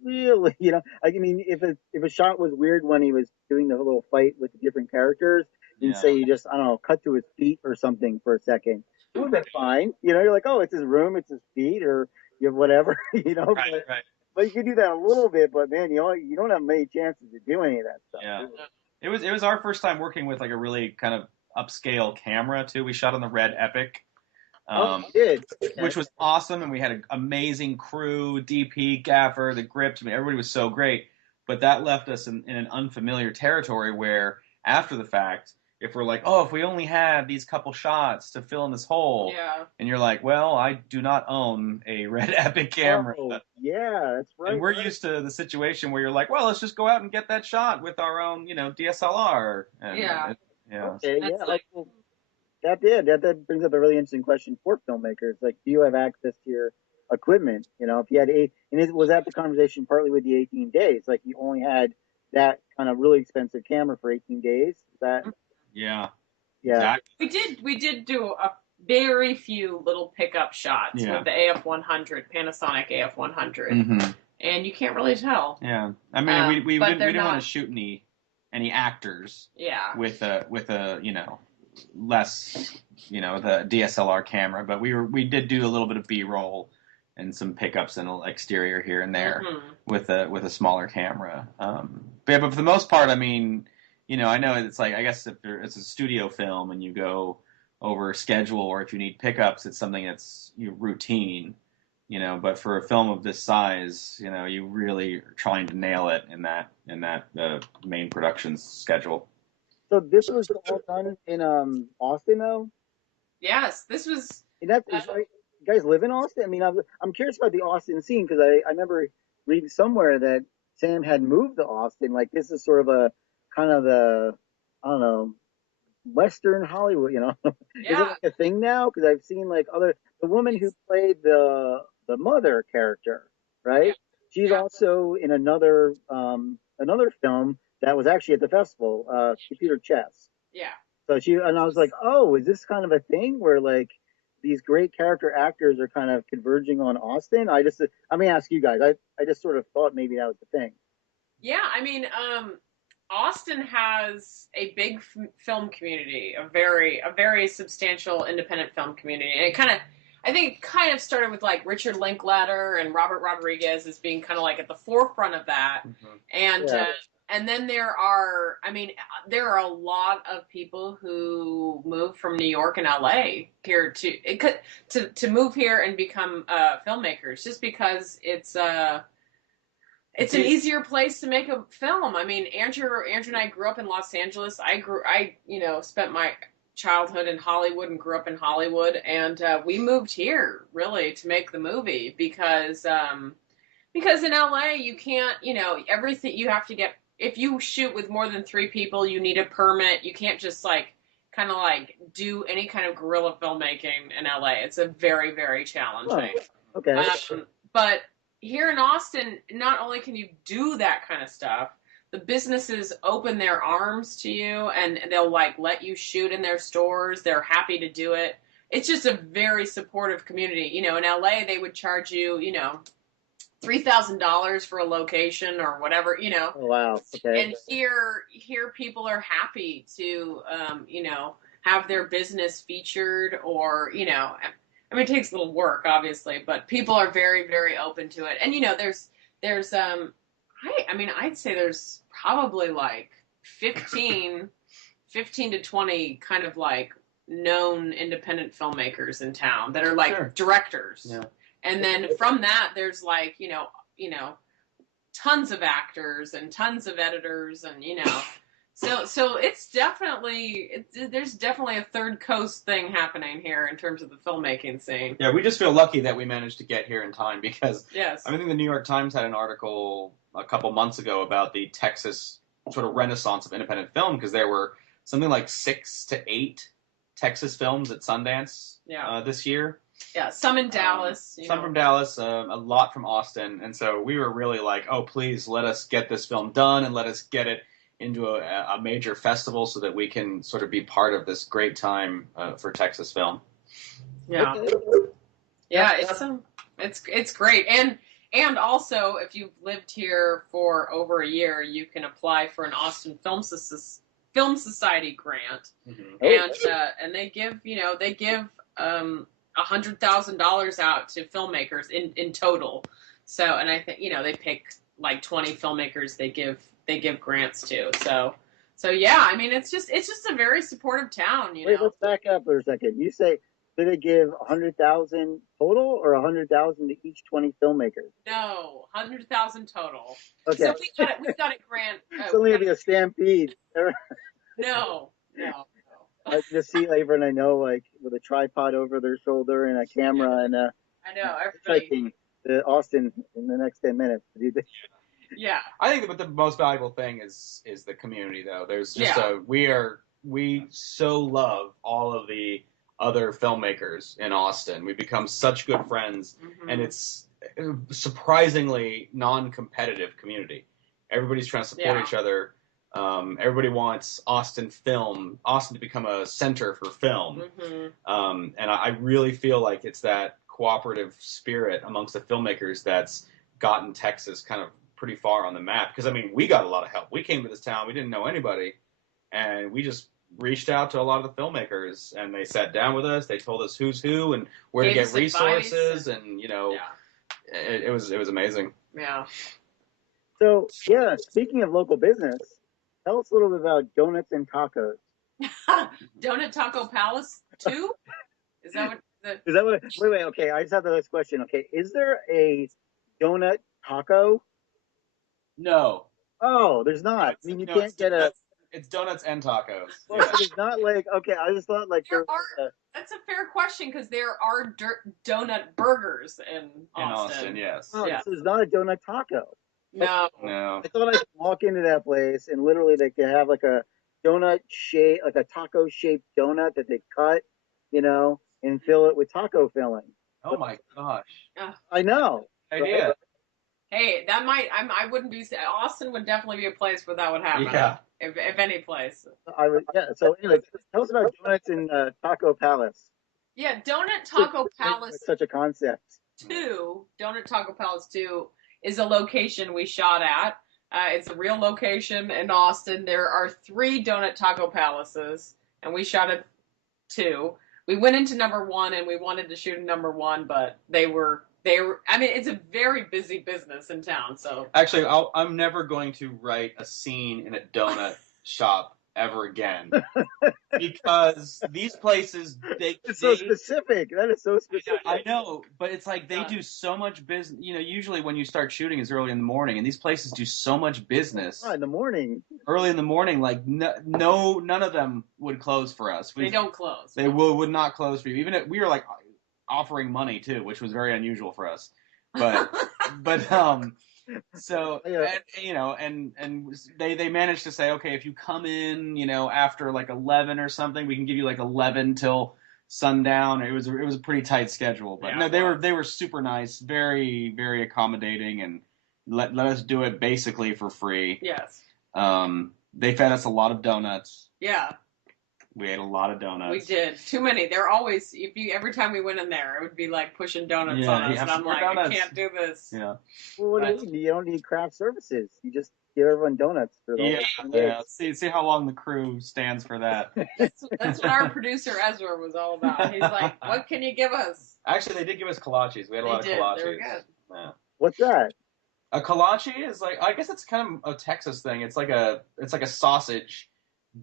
really. If a shot was weird when he was doing the little fight with the different characters, and say you just, I don't know, cut to his feet or something for a second, it would have been fine. You're like, oh, it's his room, it's his feet, or whatever. Right. But you can do that a little bit, but man, you don't have many chances to do any of that stuff. Yeah. It was our first time working with like a really kind of upscale camera too. We shot on the Red Epic. Which was awesome, and we had an amazing crew, DP, gaffer, the grips. Everybody was so great, but that left us in an unfamiliar territory where, after the fact, if we're like, if we only had these couple shots to fill in this hole, and you're like, well, I do not own a Red Epic camera. Yeah, that's right. And we're used to the situation where you're like, well, let's just go out and get that shot with our own, DSLR. And That brings up a really interesting question for filmmakers. Like, do you have access to your equipment? If you had was that the conversation partly with the 18 days? Like, you only had that kind of really expensive camera for 18 days? Is that? Yeah. Exactly. We did do a very few little pickup shots with the AF100, Panasonic AF100, and you can't really tell. Yeah, we didn't want to shoot any actors. Yeah. With a less the DSLR camera, but we did do a little bit of B-roll and some pickups and exterior here and there with a smaller camera. But for the most part, I know it's like, I guess if it's a studio film and you go over schedule, or if you need pickups, it's something that's routine. But for a film of this size, you really are trying to nail it in that main production schedule. So this was all done in Austin, though. Yes, this was. And that's right. You guys live in Austin? I'm curious about the Austin scene because I remember reading somewhere that Sam had moved to Austin. Like, this is sort of a kind of the, I don't know, Western Hollywood. Is it like a thing now? Because I've seen like the woman who played the mother character, right? Yeah. She's also in another film that was actually at the festival, Computer Chess. Yeah. So I was like, oh, is this kind of a thing where like these great character actors are kind of converging on Austin? I'm gonna ask you guys. I just sort of thought maybe that was the thing. Yeah, Austin has a big film community, a very substantial independent film community, and I think it kind of started with like Richard Linklater and Robert Rodriguez as being kind of like at the forefront of that, and then there are a lot of people who move from New York and LA here to move here and become filmmakers, just because it's an easier place to make a film. Andrew and I grew up in Los Angeles. I spent my childhood in Hollywood and grew up in Hollywood, and we moved here really to make the movie because in LA you can't, everything you have to get. If you shoot with more than 3 people, you need a permit. You can't just do any kind of guerrilla filmmaking in LA. It's a very, very challenging. Oh, okay. But here in Austin, not only can you do that kind of stuff, the businesses open their arms to you and they'll let you shoot in their stores. They're happy to do it. It's just a very supportive community. In LA, they would charge you, $3,000 for a location or whatever, Oh, wow. Okay. And here people are happy to, have their business featured or, it takes a little work, obviously, but people are very, very open to it. And, I'd say there's probably 15 to 20 kind of known independent filmmakers in town that are like Sure. directors. Yeah. And then from that, there's like, tons of actors and tons of editors and, so it's definitely, there's definitely a third coast thing happening here in terms of the filmmaking scene. Yeah, we just feel lucky that we managed to get here in time because Yes. I think the New York Times had an article a couple months ago about the Texas sort of renaissance of independent film because there were something like 6 to 8 Texas films at Sundance this year. Yeah, some in Dallas. Some from Dallas, a lot from Austin. And so we were really like, oh, please let us get this film done and let us get it into a major festival so that we can sort of be part of this great time for Texas film. Yeah. Yeah, it's great. And also, if you've lived here for over a year, you can apply for an Austin Film Society grant, and they give $100,000 out to filmmakers in total. So, and I think they pick like 20 filmmakers they give grants to. So yeah, I mean it's just a very supportive town. Wait, let's back up for a second. You say did they give 100,000 total or 100,000 to each 20 filmmakers? No, 100,000 total. Okay. So we got a grant. It's only gonna be a stampede. No. I just see everyone I know like with a tripod over their shoulder and a camera and I know everybody. To Austin in the next 10 minutes. Yeah. I think that the most valuable thing is the community, though. There's just we so love all of the other filmmakers in Austin. We've become such good friends, and it's a surprisingly non-competitive community. Everybody's trying to support each other. Everybody wants Austin to become a center for film. And I really feel like it's that cooperative spirit amongst the filmmakers that's gotten Texas kind of pretty far on the map. Because, I mean, we got a lot of help. We came to this town. We didn't know anybody. And we just reached out to a lot of the filmmakers. And they sat down with us. They told us who's who and where to get resources. And it was amazing. Yeah. So, speaking of local business, tell us a little bit about Donuts and Tacos. Donut Taco Palace 2? Is that what? Wait, okay, I just have the next question. Okay, is there a donut taco? No. Oh, there's not. I mean, you can't get a... It's donuts and tacos. Well, so it's not like... Okay, I just thought like... That's a fair question because there are donut burgers in Austin, yes. Oh, so it's not a donut taco. No. I thought I could walk into that place and literally they could have like a donut shape, like a taco shaped donut that they cut, and fill it with taco filling. Oh my gosh! I know. Idea. Hey, that might. I wouldn't be. Austin would definitely be a place where that would happen. Yeah. If any place. I would. Yeah. So anyway, tell us about Donuts in Taco Palace. Yeah, Donut Taco Palace. Such a concept. 2, Donut Taco Palace 2 is a location we shot at. It's a real location in Austin. There are 3 Donut Taco Palaces, and we shot at 2. We went into number 1, and we wanted to shoot in number 1, but they were. I mean, it's a very busy business in town. So actually, I'm never going to write a scene in a donut shop ever again because these places it's so specific. That is so specific. I know, but it's like they do so much business. Usually when you start shooting is early in the morning, and these places do so much business. In the morning. Early in the morning, like none of them would close for us. They don't close. They would not close for you. Even if we were like offering money too, which was very unusual for us. But so and they managed to say, okay, if you come in, after like 11 or something, we can give you like 11 till sundown. It was a pretty tight schedule, but no, they were super nice, very very accommodating, and let us do it basically for free. Yes. They fed us a lot of donuts. Yeah. We ate a lot of donuts. We did. Too many. They're always, every time we went in there, it would be like pushing donuts on us. And I'm like, donuts. I can't do this. Yeah. Well, what do you mean? You don't need craft services. You just give everyone donuts. For See how long the crew stands for that. That's what our producer Ezra was all about. He's like, what can you give us? Actually, they did give us kolaches. We had a lot of kolaches. They were good. Yeah. What's that? A kolache is like, I guess it's kind of a Texas thing. It's like a sausage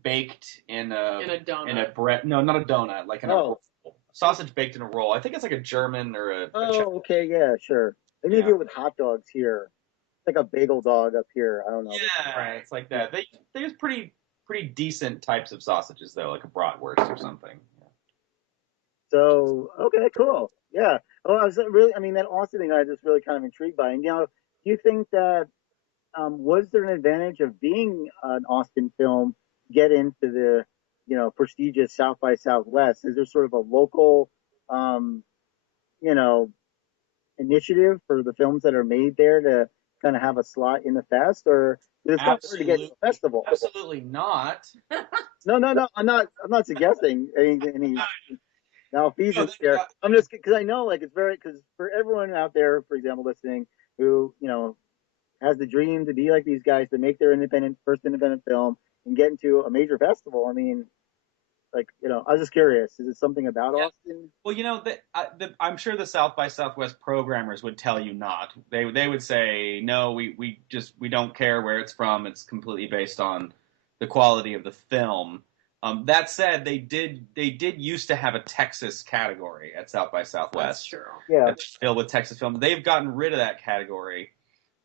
baked in In a donut. in a bread. No, not a donut. Like in a roll. Sausage baked in a roll. I think it's like a German or a Czech. Okay, yeah, sure. They maybe Yeah. do it with hot dogs here. It's like a bagel dog up here. I don't know. Yeah, it's like that. They use pretty decent types of sausages though, like a bratwurst or something. So, okay, cool. Yeah. Oh, I was really, I mean, that Austin thing I was just really kind of intrigued by. And, do you think that, was there an advantage of being an Austin film get into the, prestigious South by Southwest? Is there sort of a local, um, you know, initiative for the films that are made there to kind of have a slot in the fest, or is it kind of hard to get to a festival? Absolutely not. No. I'm not suggesting any malfeasance No, there. I'm just because I know, like, it's very, because for everyone out there, for example, listening, who has the dream to be like these guys, to make their first independent film and get into a major festival. I mean, like, I was just curious. Is it something about Austin? Well, I'm sure the South by Southwest programmers would tell you not. They would say no. We don't care where it's from. It's completely based on the quality of the film. That said, they did used to have a Texas category at South by Southwest. That's true. Yeah. Filled with Texas films. They've gotten rid of that category.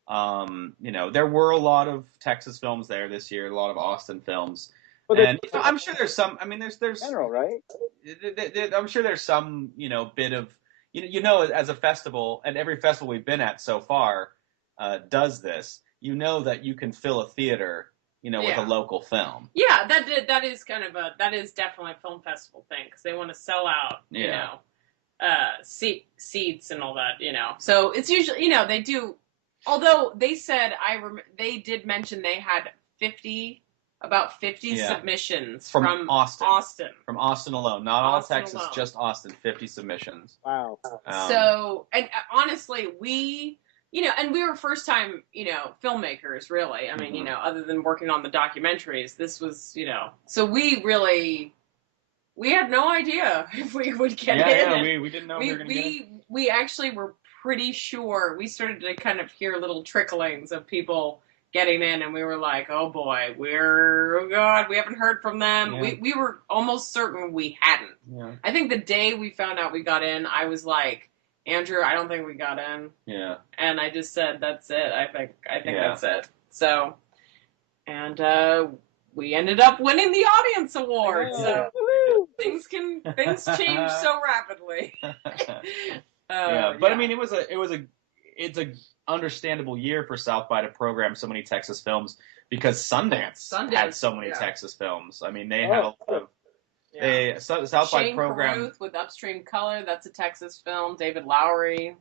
There were a lot of Texas films there this year, a lot of Austin films. But And I'm sure there's some. I mean, there's general, right? I'm sure there's some bit of as a festival, and every festival we've been at so far does this. You know that you can fill a theater, with a local film. Yeah, that is that is definitely a film festival thing, because they want to sell out, seats and all that, So it's usually, they do. Although they said they did mention they had about 50 submissions from Austin. From Austin alone. Not Austin all Texas, alone. Just Austin. 50 submissions. Wow. So, and honestly, and we were first time, filmmakers, really. I mean, other than working on the documentaries, this was, so we had no idea if we would get in. Yeah, we didn't know we were going to get in. We actually were pretty sure. We started to kind of hear little tricklings of people getting in, and we were like, oh boy, we haven't heard from them. Yeah. We were almost certain we hadn't. Yeah. I think the day we found out we got in, I was like, Andrew, I don't think we got in. Yeah. And I just said, that's it. I think that's it. So, and we ended up winning the audience award. So things change so rapidly. But I mean, it's a understandable year for South by to program so many Texas films, because Sundance had so many Texas films. I mean, they had a lot of. South by program Carruth with Upstream Color. That's a Texas film. David Lowery.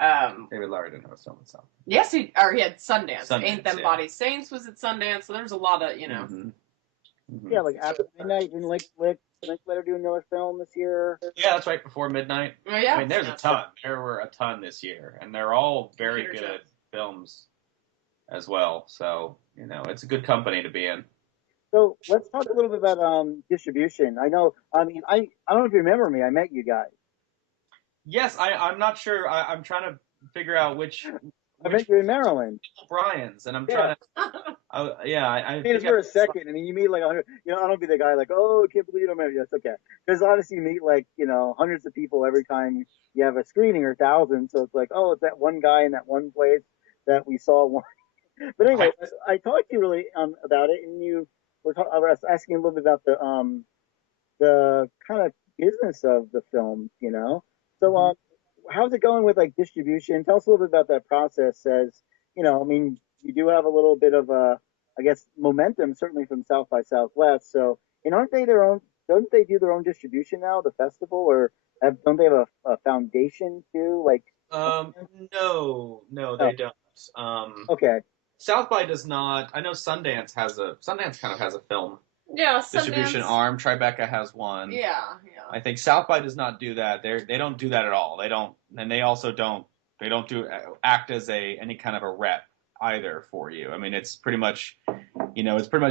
David Lowery didn't have a film in South. Yes, he had Sundance. Ain't Them yeah. Body Saints was at Sundance. So there's a lot of Mm-hmm. Mm-hmm. Yeah, like after midnight, didn't Linklater do another film this year? Yeah, that's right, before midnight. Oh, yeah. I mean, there's a ton. There were a ton this year, and they're all very good films as well. So it's a good company to be in. So let's talk a little bit about distribution. I know. I mean, I don't know if you remember me. I met you guys. Yes, I'm not sure. I'm trying to figure out which I met you in Maryland. Brian's, and I'm trying to. I mean, it's for a second. I mean, you meet like 100. I don't be the guy like, oh, I can't believe you don't remember. That's okay. Because honestly, you meet like hundreds of people every time you have a screening, or thousands. So it's like, oh, it's that one guy in that one place that we saw one. But anyway, I talked to you really about it, and I was asking a little bit about the kind of business of the film. So how's it going with like distribution? Tell us a little bit about that process. I mean, you do have a little bit of I guess, momentum, certainly from South by Southwest. So, don't they do their own distribution now, the festival, or don't they have a foundation too? Like, no, they don't. Okay. South by does not. I know Sundance kind of has a film distribution arm. Tribeca has one. Yeah. I think South by does not do that. They don't do that at all. They don't, and they also don't. They don't act as any kind of a rep either for you. I mean, it's pretty much,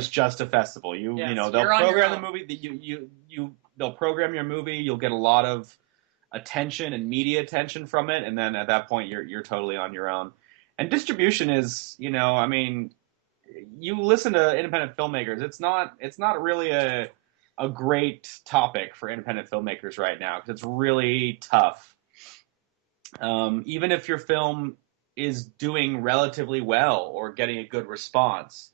just a festival. They'll program the movie. They'll program your movie. You'll get a lot of attention and media attention from it, and then at that point, you're totally on your own. And distribution is, I mean, you listen to independent filmmakers, it's not really a great topic for independent filmmakers right now because it's really tough. Even if your film is doing relatively well or getting a good response,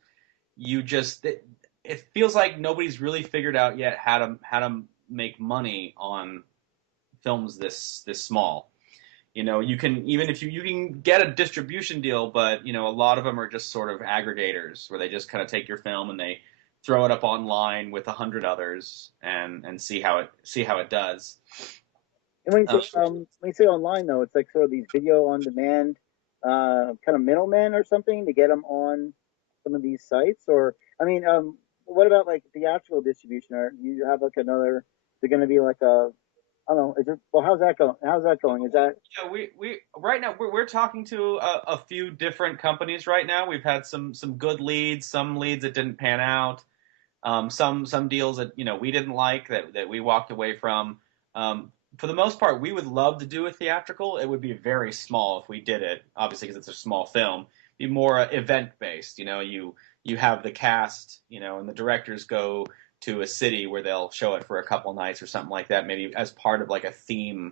it feels like nobody's really figured out yet how to make money on films this small. You can, even if you can get a distribution deal, but a lot of them are just sort of aggregators where they just kind of take your film and they throw it up online with 100 others and see how it does. And when you say online though, it's like sort of these video on demand kind of middlemen or something to get them on some of these sites. Or I mean, what about like theatrical distribution? Or do you have like another? Is it going to be like a I don't know. Is it well? How's that going? How's that going? Is that we right now we're talking to a few different companies right now. We've had some good leads, some leads that didn't pan out, some deals that we didn't like that we walked away from. For the most part, we would love to do a theatrical. It would be very small if we did it, obviously because it's a small film. Be more event based. You have the cast, and the directors go to a city where they'll show it for a couple nights or something like that, maybe as part of like a theme,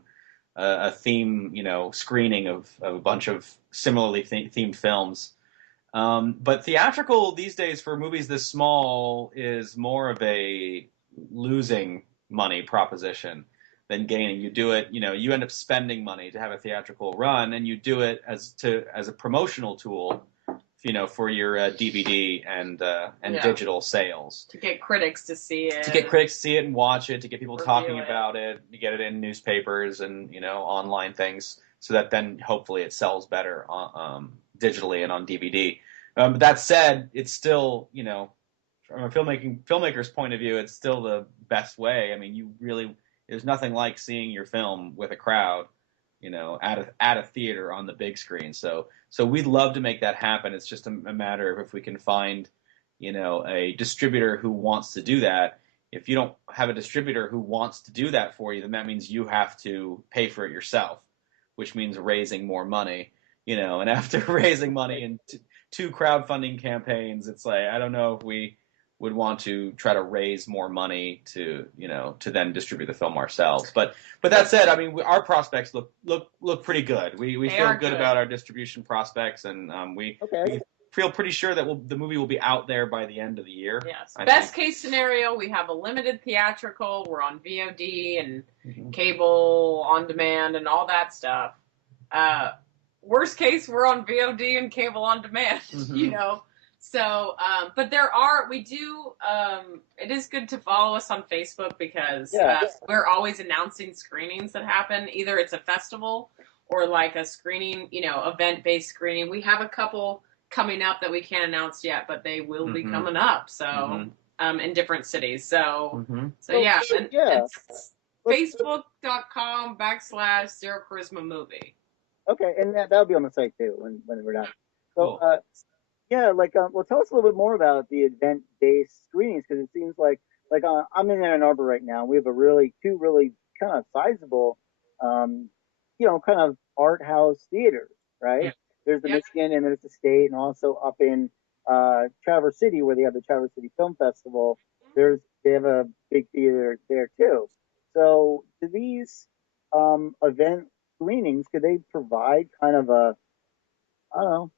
screening of a bunch of similarly themed films. But theatrical these days for movies this small is more of a losing money proposition than gaining. You do it, you end up spending money to have a theatrical run, and you do it as a promotional tool, for your DVD and digital sales. To get critics to see it. To get critics to see it and watch it, to get people talking it. about it, to get it in newspapers and online things, so that then hopefully it sells better digitally and on DVD. But that said, it's still, from a filmmaker's point of view, it's still the best way. I mean, there's nothing like seeing your film with a crowd, at a theater on the big screen. So we'd love to make that happen. It's just a matter of if we can find, a distributor who wants to do that. If you don't have a distributor who wants to do that for you, then that means you have to pay for it yourself, which means raising more money, and after raising money in two crowdfunding campaigns, it's like, I don't know if we would want to try to raise more money to then distribute the film ourselves. But that said, I mean, our prospects look pretty good. We feel good about our distribution prospects, and we feel pretty sure that the movie will be out there by the end of the year. Yes. Best case scenario, we have a limited theatrical. We're on VOD and cable on demand and all that stuff. Worst case, we're on VOD and cable on demand. So, but it is good to follow us on Facebook because we're always announcing screenings that happen. Either it's a festival or like a screening, event-based screening. We have a couple coming up that we can't announce yet, but they will be coming up. So, in different cities. So, it's facebook.com/Zero Charisma Movie. Okay, and that'll be on the site too when we're done. So, cool. Well, tell us a little bit more about the event-based screenings because it seems like I'm in Ann Arbor right now. We have two really kind of sizable, kind of art house theaters, right? Yeah. There's the Michigan and there's the State, and also up in Traverse City where they have the Traverse City Film Festival. They have a big theater there too. So, do these event screenings, could they provide kind of I don't know.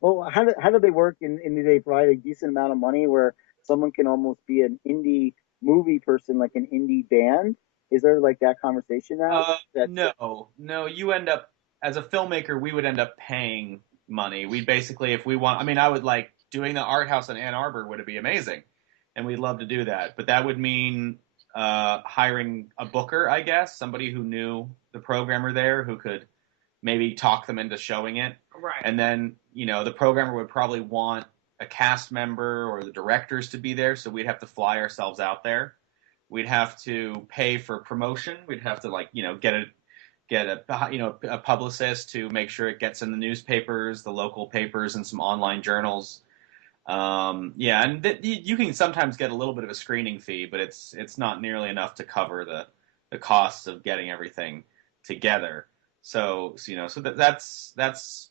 Well, how do they work? Do they provide a decent amount of money where someone can almost be an indie movie person, like an indie band? Is there like that conversation now? No. You end up, as a filmmaker, we would end up paying money. We basically, if we want, I mean, I would like doing the art house in Ann Arbor would be amazing, and we'd love to do that. But that would mean hiring a booker, I guess, somebody who knew the programmer there who could maybe talk them into showing it. Right. And then, the programmer would probably want a cast member or the directors to be there, so we'd have to fly ourselves out there. We'd have to pay for promotion. We'd have to get a publicist to make sure it gets in the newspapers, the local papers, and some online journals. And you can sometimes get a little bit of a screening fee, but it's not nearly enough to cover the costs of getting everything together. So that's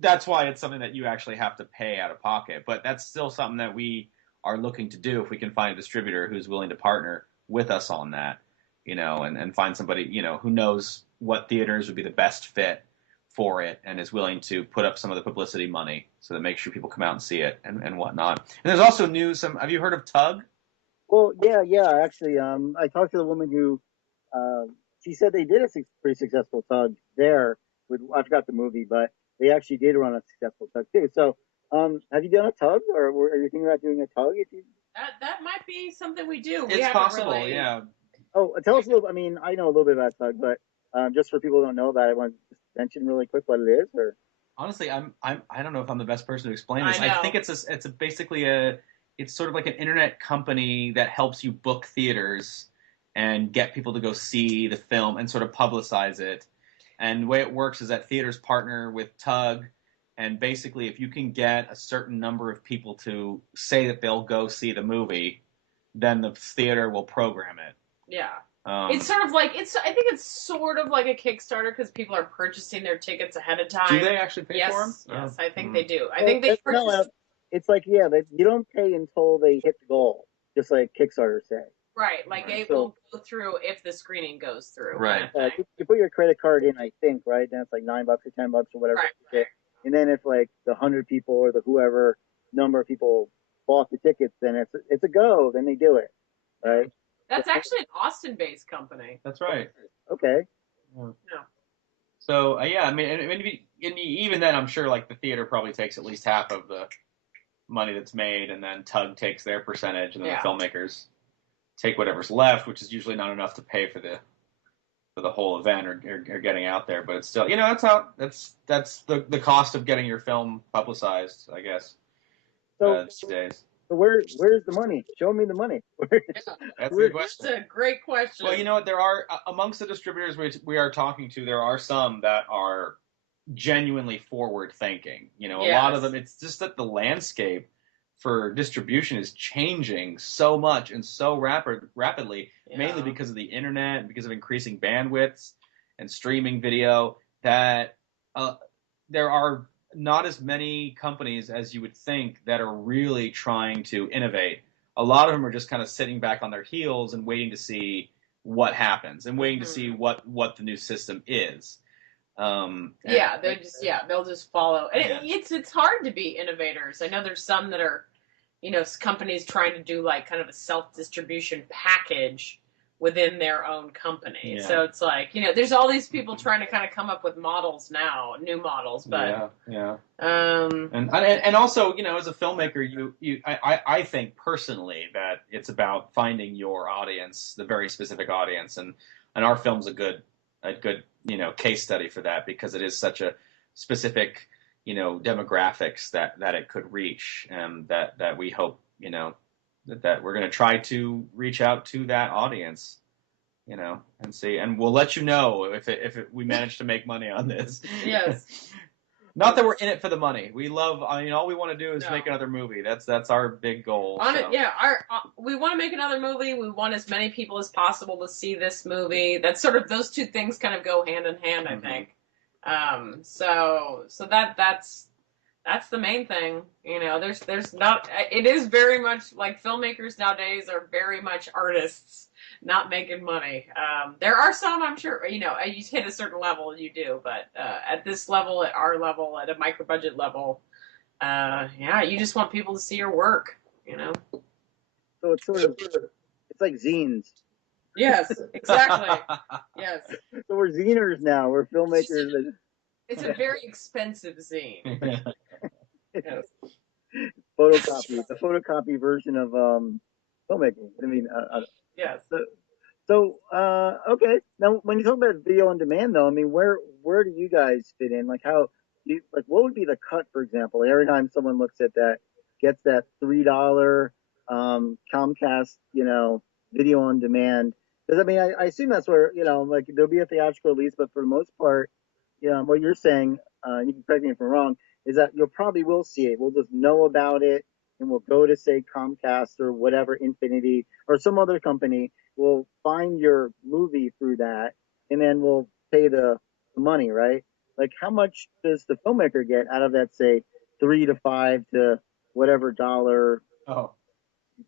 that's why it's something that you actually have to pay out of pocket. But that's still something that we are looking to do if we can find a distributor who's willing to partner with us on that, and find somebody, who knows what theaters would be the best fit for it and is willing to put up some of the publicity money so that makes sure people come out and see it and whatnot. And there's also news. Have you heard of Tug? Well, yeah. Actually, I talked to the woman who, she said they did a pretty successful tug there. With I forgot the movie, but they actually did run a successful tug too. So, have you done a tug, or are you thinking about doing a tug? If you That might be something we do. We It's haven't possible, really... yeah. Oh, tell us a little. I mean, I know a little bit about tug, but just for people who don't know about it, I want to just mention really quick what it is. Or Honestly, I don't know if I'm the best person to explain I this. know. I think it's basically it's sort of like an internet company that helps you book theaters and get people to go see the film and sort of publicize it. And the way it works is that theaters partner with Tug, and basically, if you can get a certain number of people to say that they'll go see the movie, then the theater will program it. Yeah. It's sort of like I think it's sort of like a Kickstarter because people are purchasing their tickets ahead of time. Do they actually pay for them? Yes, I think they do. I think they purchase. no, it's like you don't pay until they hit the goal, just like Kickstarter say. Right, like it will go through if the screening goes through. Right. You put your credit card in, I think, right? Then it's like $9 or $10 or whatever. Right. And then if like the 100 people or the whoever number of people bought the tickets, then it's a go. Then they do it, right? That's actually an Austin-based company. That's right. Okay. Yeah. So yeah, I mean, even then, I'm sure like the theater probably takes at least half of the money that's made, and then Tug takes their percentage, and then the filmmakers take whatever's left, which is usually not enough to pay for the whole event or getting out there. But it's still, that's the cost of getting your film publicized, I guess. These days. So where's the money? Show me the money. That's a good question. That's a great question. Well, you know what? There are amongst the distributors we are talking to, there are some that are genuinely forward thinking. A lot of them. It's just that the landscape for distribution is changing so much and so rapidly, mainly because of the internet and because of increasing bandwidths and streaming video, that there are not as many companies as you would think that are really trying to innovate. A lot of them are just kind of sitting back on their heels and waiting to see what happens and waiting to see what the new system is. They'll just follow. And it's hard to be innovators. I know there's some that are, companies trying to do like kind of a self-distribution package within their own company. Yeah. So it's like, there's all these people trying to kind of come up with models now, new models, but and also, as a filmmaker, I think personally that it's about finding your audience, the very specific audience, and our film's a good case study for that, because it is such a specific demographics that it could reach, and that we hope that we're going to try to reach out to that audience, and see, and we'll let you know if we manage to make money on this. Yes. Not that we're in it for the money. We love. All we want to do is make another movie. That's our big goal. We want to make another movie. We want as many people as possible to see this movie. That's sort of, those two things kind of go hand in hand, I think. So that's the main thing. There's not. It is very much like filmmakers nowadays are very much artists, not making money. There are some, I'm sure, you hit a certain level, you do, but at this level, at our level, at a micro budget level, you just want people to see your work. So it's sort of, it's like zines. Yes, exactly. Yes. So we're ziners now. We're filmmakers. It's a very expensive zine. Yes. Photocopy. The photocopy version of filmmaking. Yes. So okay. Now, when you talk about video on demand, though, where do you guys fit in? Like, what would be the cut, for example? Every time someone looks at that, gets that $3 Comcast, video on demand. Because I assume that's where like there'll be a theatrical release, but for the most part, what you're saying, you can correct me if I'm wrong, is that you'll probably will see it. We'll just know about it, and we'll go to, say, Comcast or whatever, Infinity or some other company. We'll find your movie through that, and then we'll pay the money, right? like how much does the filmmaker get out of that, say, 3 to 5 to whatever dollar? Oh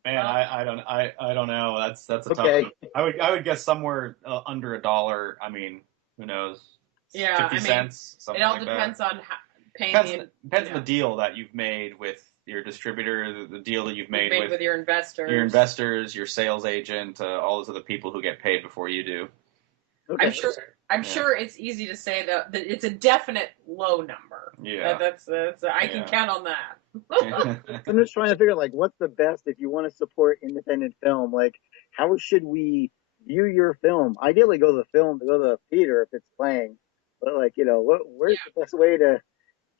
man, I don't know. That's a tough Okay. one. I would guess somewhere under $1. I mean, who knows? Yeah, 50 I mean, cents, something it all like depends that. on how, paying Depends on the deal that you've made with your distributor, the deal that you've made with your investors, your sales agent, all those other people who get paid before you do. Okay. I'm sure it's easy to say that it's a definite low number. Yeah. That's I can count on that. I'm just trying to figure like what's the best if you want to support independent film. Like, how should we view your film? Ideally, go to the theater if it's playing. But like, where's the best way to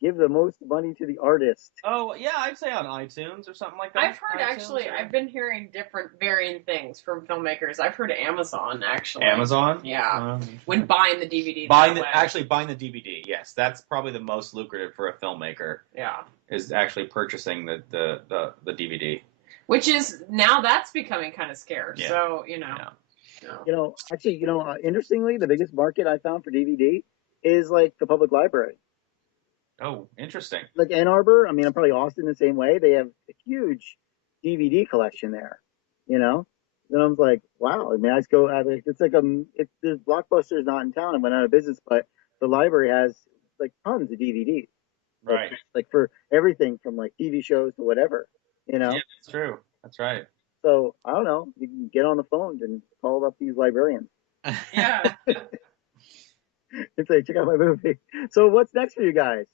give the most money to the artist? Oh yeah, I'd say on iTunes or something like that. I've heard I've been hearing different varying things from filmmakers. I've heard Amazon actually. Amazon? Yeah. When buying the DVD. Buying the DVD, yes. That's probably the most lucrative for a filmmaker. Yeah. Is actually purchasing the DVD. Which is now that's becoming kind of scarce. Yeah. So, Actually, interestingly, the biggest market I found for DVD is like the public library. Oh, interesting. Like Ann Arbor, I mean, I'm probably Austin the same way. They have a huge DVD collection there, And I was like, wow. I mean, I just go, it's like there's Blockbuster's not in town and went out of business, but the library has like tons of DVDs. Right. Like for everything from like TV shows to whatever, Yeah, that's true. That's right. So I don't know. You can get on the phone and call up these librarians. Yeah. And say, check out my movie. So what's next for you guys?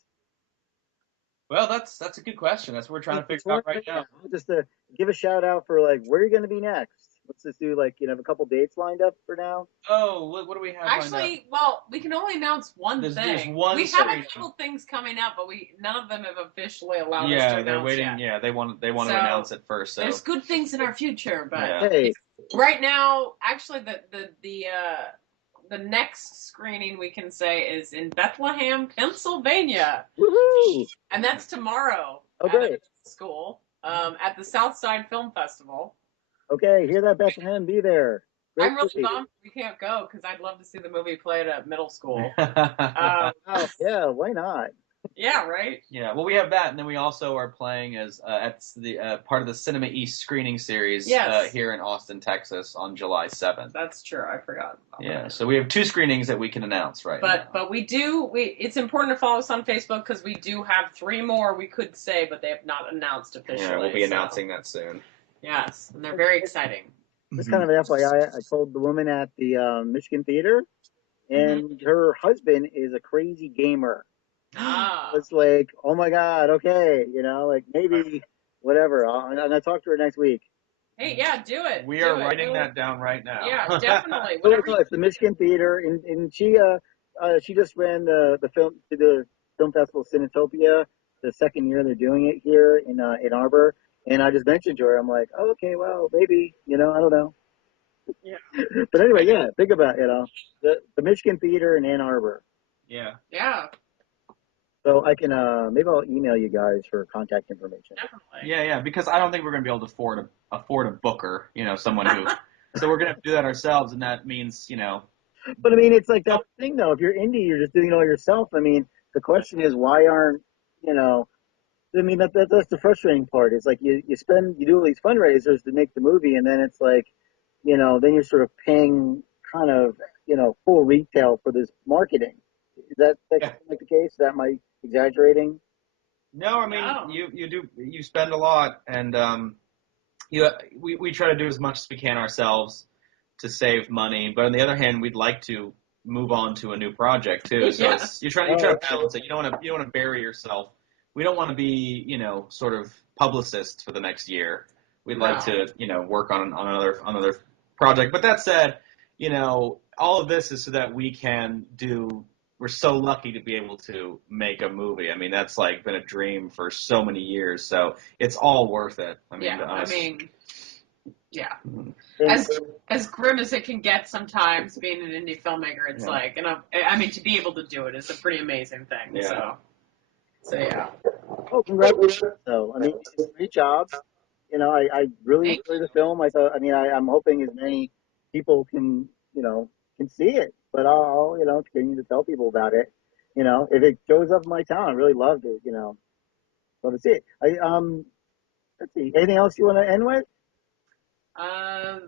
Well, that's a good question. That's what we're trying to figure out right now. Just to give a shout out for like where you're going to be next. Let's just do like have a couple dates lined up for now. Oh, what do we have? Actually, well, we can only announce one thing. There's one. We have a couple things coming up, but none of them have officially allowed us to announce. Yeah, they're waiting. Yet. Yeah, they want to announce it first. So. There's good things in our future, but hey. Right now, actually, the next screening we can say is in Bethlehem, Pennsylvania. Woohoo! And that's tomorrow. Okay. At school, at the Southside Film Festival. Okay, hear that, Bethlehem? Be there. Great I'm really bummed we can't go because I'd love to see the movie played at middle school. Yeah, why not? Yeah, right. Yeah, well, we have that, and then we also are playing as at the part of the Cinema East screening series here in Austin, Texas, on July 7th. That's true. I forgot. Yeah, so we have 2 screenings that we can announce now. But we do. It's important to follow us on Facebook because we do have 3 more we could say, but they have not announced officially. Yeah, we'll be announcing that soon. Yes, and they're very exciting. Just kind of an FYI, I told the woman at the Michigan Theater, and her husband is a crazy gamer. It's like, oh my God, okay, like maybe whatever. I'm gonna talk to her next week. Hey, yeah, do it. We are writing that down right now. Yeah, definitely. It's the Michigan Theater, and she just ran the film festival Cinetopia, the second year they're doing it here in Ann Arbor, and I just mentioned to her, I'm like, oh, okay, well, maybe, I don't know. Yeah. But anyway, yeah, think about the Michigan Theater in Ann Arbor. Yeah. Yeah. So I can maybe I'll email you guys for contact information. Definitely. Yeah, because I don't think we're going to be able to afford a booker, someone who. So we're going to have to do that ourselves, and that means, But I mean, it's like that thing though. If you're indie, you're just doing it all yourself. I mean, the question is, why aren't I mean, that's the frustrating part. It's like you do all these fundraisers to make the movie, and then it's like, then you're sort of paying kind of full retail for this marketing. Is that like the case? Am I exaggerating? No, I mean you spend a lot, and we try to do as much as we can ourselves to save money. But on the other hand, we'd like to move on to a new project too. So you try to balance it. You don't want to bury yourself. We don't want to be sort of publicists for the next year. We'd like to work on another project. But that said, all of this is so that we can do. We're so lucky to be able to make a movie. I mean, that's like been a dream for so many years. So it's all worth it. I mean, as grim as it can get sometimes, being an indie filmmaker, it's like, to be able to do it is a pretty amazing thing. Yeah. So yeah. Oh, congratulations! So I mean, great job. I really enjoyed the film. I'm hoping as many people can see it. But I'll continue to tell people about it. if it shows up in my town, I really love to, love to see it. Let's see. Anything else you want to end with?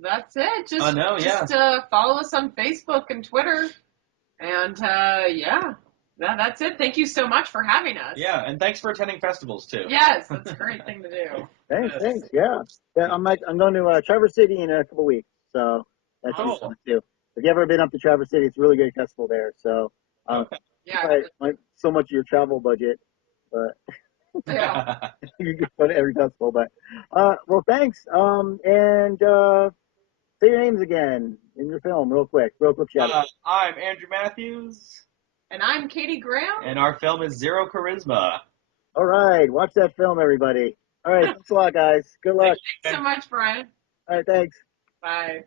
That's it. Just no, just follow us on Facebook and Twitter, and yeah, that's it. Thank you so much for having us. Yeah, and thanks for attending festivals too. Yes, that's a great thing to do. Thanks. Yeah. I'm going to Traverse City in a couple weeks, so that's fun too. If you ever been up to Traverse City, it's a really good festival there. So, yeah, so much of your travel budget, but yeah. you can put every festival. But well, thanks. And say your names again in your film, real quick shout out. I'm Andrew Matthews. And I'm Katie Graham. And our film is Zero Charisma. All right. Watch that film, everybody. All right. Thanks a lot, guys. Good luck. Thanks so much, Brian. All right. Thanks. Bye.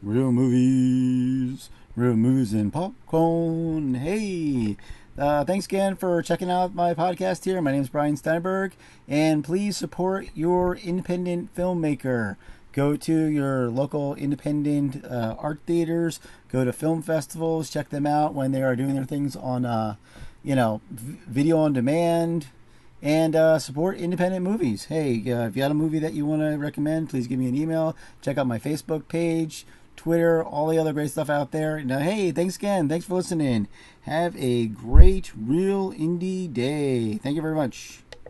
Real movies and popcorn. Hey, thanks again for checking out my podcast here. My name is Brian Steinberg, and please support your independent filmmaker. Go to your local independent art theaters. Go to film festivals. Check them out when they are doing their things on, video on demand. And support independent movies. Hey, if you got a movie that you want to recommend, please give me an email. Check out my Facebook page, Twitter, all the other great stuff out there. Now, hey, thanks again. Thanks for listening. Have a great Real Indie Day. Thank you very much.